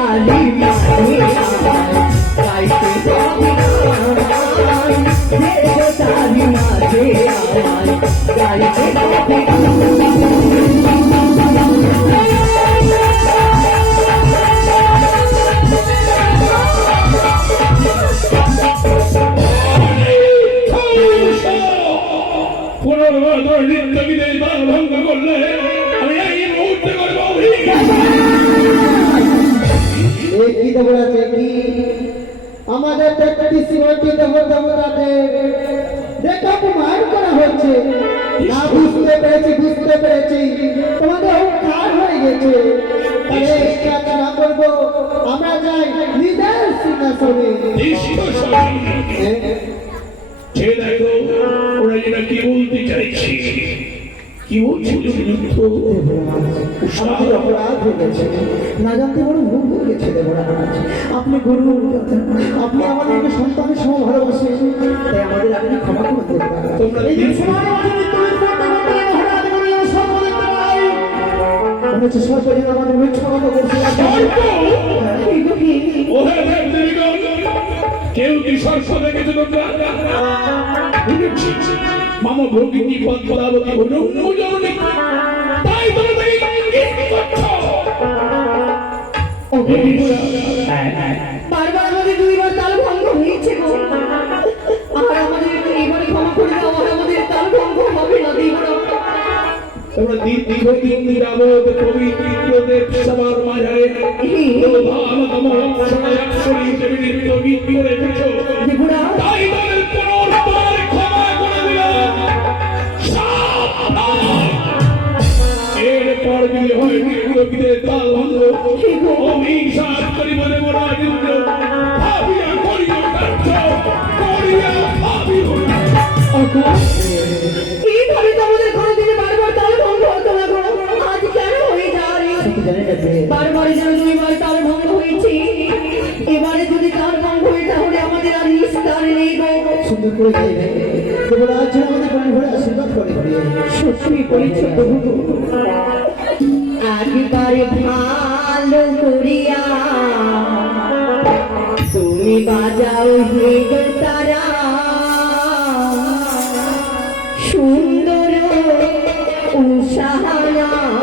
তালি মাঝে গাইতে হবে তালি মাঝে গাইতে হবে পুনর্বার তোর নৃত্য বিদেশ বাল ভঙ্গ করলে আমি এই মুহূর্তে করবো কি দেবরাজ কি আমাদের তেত্রিশ কোটি দেবতাদের দেখো অপমান করা হচ্ছে না বুঝতে পেরেছি তোমাদের অহংকার হয়ে গেছে তাহলে এই কাজ না করবো আমরা যাই নিজের সিংহাসনে সে দেখো ওরা যেটা কি বলতে চাইছি কি বলছিল আমাদের অপরাধ হয়ে গেছে না জানতে বড় ভুল হয়ে গেছে দেবরাজ আপনি গুরু আপনি আমাদেরকে সন্তানের সহ ভালোবাসেন তাই আমাদের আপনি ক্ষমা করে দেবেন তোমরা এই যে সময় আমাদের মৃত্যুর পর মহারাজ করে সব বলে পাই মনে হচ্ছে সরকারি আমাদের মিথ্যা কথা বলছে ওহে দেব দেবীগণ কেউ কি সর্ষ দেখেছে তোমরা বুঝেছি মামা ভগিনী পদ্মাবতী জননী তাই তোমরা দেখি বারবার আমাদের দুইবার তাল ভঙ্গ হয়েছে গো আর আমাদের এবারে ক্ষমা করে দাও আর আমাদের তাল ভঙ্গ হবে না দেবরা তোমরা দীর্ঘদিন যাবৎ পবিত্রদের সবার মাঝারে প্রধানতম অক্ষরাক্ষরী দেবী নৃত্য গীত করে এসেছ দেবরা তাই তাদের পুনর্বার ক্ষমা করে দিলাম এরপর যদি হয় বিপ্লবীদের তাল ভঙ্গ অভিশাপ করিব দেবরাজ ইন্দ্র ভাবিয়া করিব কার্য করিয়া ভাবিব এইভাবে তো আমাদের কোনোদিনে বারবার তাল ভঙ্গ হতো না গো আজ কেন হয়ে যায় বারবার যেন দুইবার তাল ভঙ্গ হয়েছে এবারে যদি তাল ভঙ্গ হয়ে তাহলে আমাদের আর নিস্তার নেই গো সুন্দর করে গাইবে দেবরাজ আমাদের প্রাণ ভরে আশীর্বাদ করে সত্যি করেছ প্রভু একবারে ভালো করিয়া তুমি বাজাও হে গো তারা সুন্দর উষাহারাজি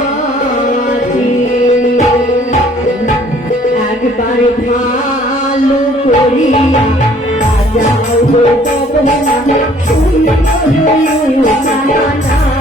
একবারে ভালো করিয়া বাজাও গো তবলা সুন্দর উষাহারাজি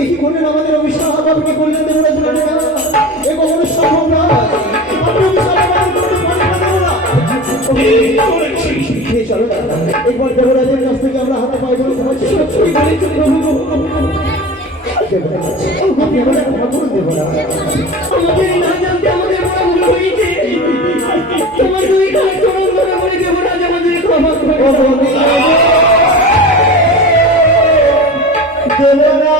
একই করলেন আমাদের অভিশাপ আপনি করলেন দেবরাজ এ কখনো সম্ভব নয় আপনি অভিশাপ আমাদের করতে পারেন না দেবরাজ চলো একবার দেবরাজের কাছ থেকে আমরা হাতে পাই বলে সত্যি বলেছি প্রভু দেবো না। আমি আমার ক্ষমা করে দেবো না। আমাদের না জানতে আমাদের বড় ভুল হয়েছে। তোমার দুই কাজ চরণ ধরে বলে দেবো না যে আমাদের ক্ষমা করে দাও। দেবো না।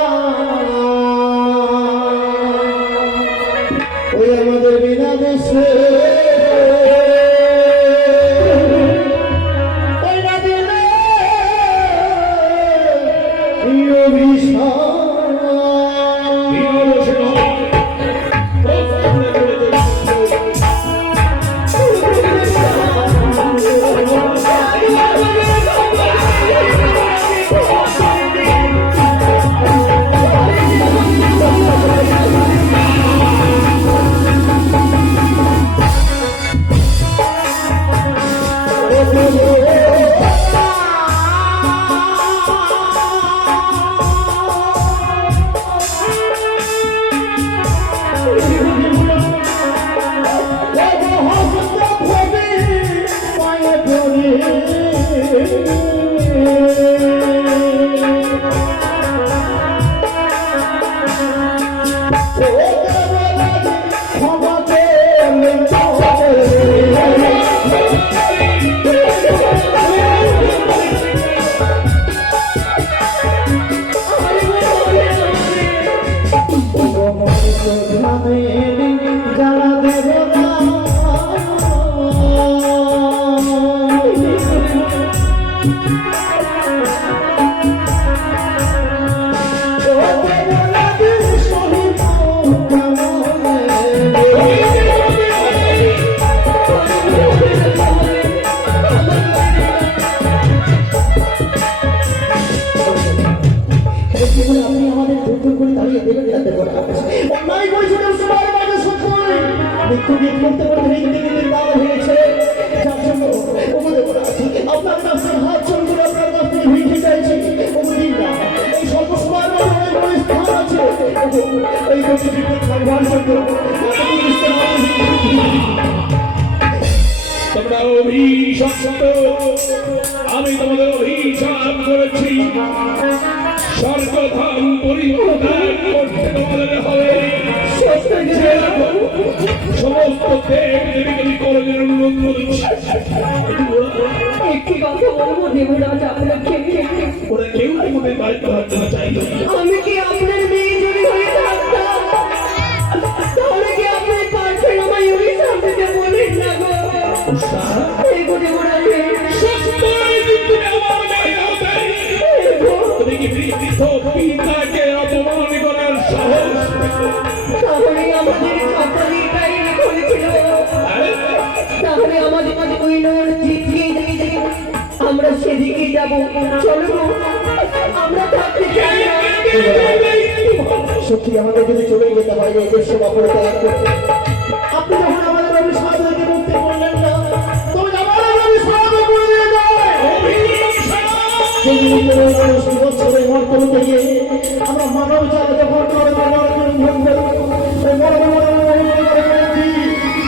ওই আমাদের বিনা দোষে ওই না দিলে এই অভিশাপ। আপনি আমাদের দুর্বল করে দাঁড়িয়ে দেবেন না, দেবো না। অন্যায় করেছিলেন সবার মাঝে সত্যই মৃত্যুগীত করতে করতে হৃদয়ের দাম হয়েছে, যার জন্য আপনার কাছে হাত জোর করে আপনার কাছ থেকে ভিড়ে চাইছি। দিন না এই সর্বসময় ওই স্থান আছে এই গতিটিকে সার্ভার জন্য তোমরা অভিশপ্ত, আমি তোমাদের অভিশাপ করেছি। স্বর্গধাম পরিবর্তন করতে তোমাদের হবে। সমস্ত দেব দেবীকে করবেন একটি কথা বলবো দেবরাজ আপনাকে। ওরা কেউ তোমাদের বাড়িতে হাত দেওয়া চাইল। আমি কি আপনার মেয়ে যদি হয়ে থাকতাম তাহলে কি আপনি পারছেন আমায় অভিশাপ দিতে বলেন না গো? এই গো দেবরাজ, তুমি কি বৃদ্ধ পিতাকে অপমান করার সাহস? তাহলে আমাদের সকালেটাই করেছিল। তাহলে আমাদের ওই লোক জিতকে আমরা সেদিকে যাব। চলো আমরা থাকতে চাই না। সত্যি আমাদের যদি চলে যেতে হয় এই দেশ সেবা করে ত্যাগ করতে। আপনি যখন আমাদের অভিশাপ থেকে মুক্তি করলেন না, তবে আমাদের অভিশাপ করে দিয়ে যায়। বছরের মর্তবতে গিয়ে আমরা মানব জাতি যখন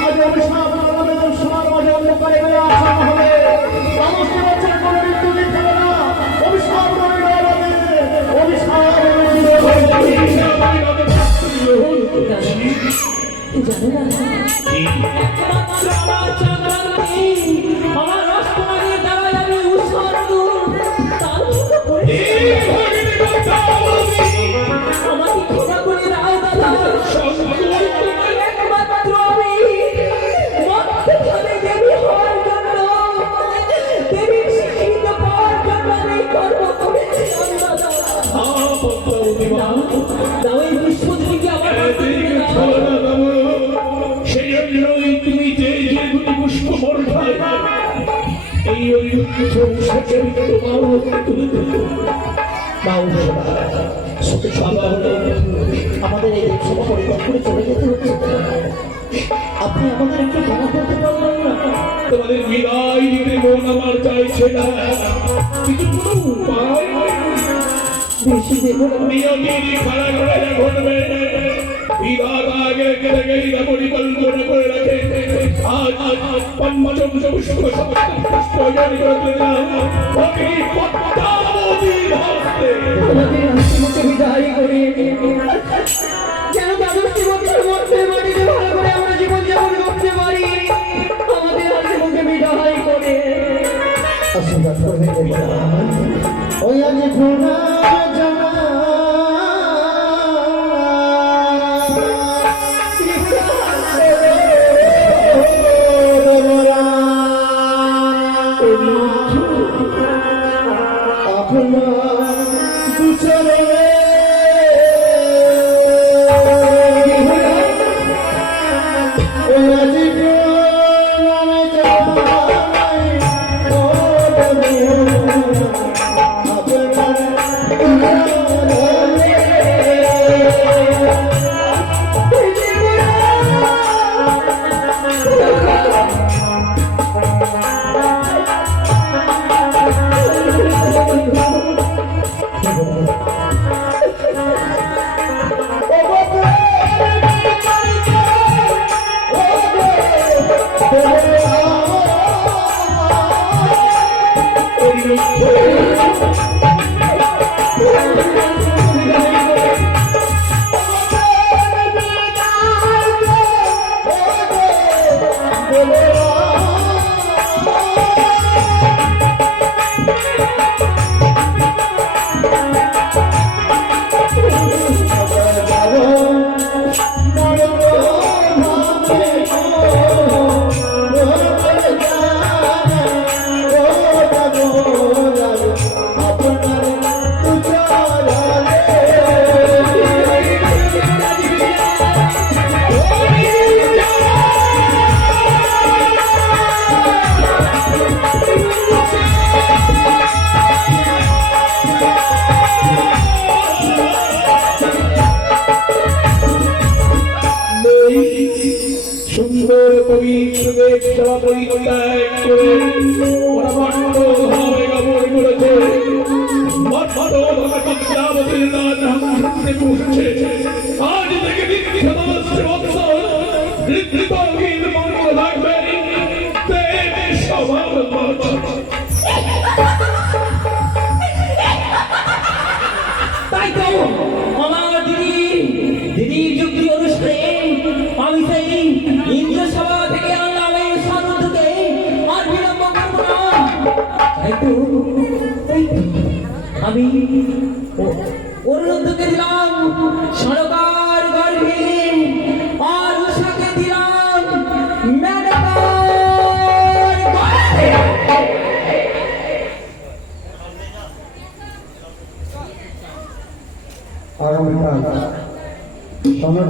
আজ অভিশাপ আমাদের সবার মাঝে অন্ধকারে বেড়ে আসা হবে। সমস্ত বছর কোনো মৃত্যু দিতে হবে না। অভিশাপ করে অভিশাপ জানো না একমাত্র আমার চাঁদার নেই, আমার রাষ্ট্রনাগের দ্বারা আমি উৎসর্গ তার মতো করে আমাকে ক্ষমা করে দাও দাদা। একমাত্র আমি মধ্যখানে দেবী হওয়ার জন্য, দেবীর শিক্ষিত পাওয়ার জন্য আমি কর্ম করেছিলাম দাদা। দাও এই পুষ্প দিকে আমার সেই জন্যই তুমি যে যে দুটি পুষ্প বর্ষায় এই আমাদের এই দেশ সভা পরিত্যাগ করে চলে যেতে হচ্ছে। আপনি আমাদের একটু ক্ষমা করতে পারবেন না? তোমাদের বিদায় দিতে মন আমার চাইছে না, কিন্তু কোনো উপায় বেশি দেব না। নিয়তির খাড়া করে যা ঘটবে বিধাতা আগে রেখে রেখে পরিকল্পনা করে রাখে। আজ পঞ্চম পুষ্প প্রয়োজন করে দিলাম। ভাসতে আমাদের হাসিমুখে বিদায় করে যেন দ্বাদশটি বছর মধ্যে মাটিতে ভালো করে আমরা জীবন যাপন করতে পারি। আমাদের হাসিমুখে বিদায় করে আশীর্বাদ করবে ওই আজ ঘোড়া জানা সুন্দর পবিত্র দেশ সেবা পরিত্যাগ করে ওরা বন্ধ হবে গমন করেছে আজ থেকে দীর্ঘ বছর হৃদয়হীন মঙ্গল থাকবে সবার তাই তো আমার দিদির যুক্তি অনুষ্ঠানে আমি সেই ইন্দ্র সভা থেকে আনলাম এই সাধুকে আর বিলম্ব করবো না। তাই তো আমি অনুরোধকে দিলাম সরকার গর্ভে আর উষাকে দিলাম মেনকার গর্ভে। আগামীকাল সমাজ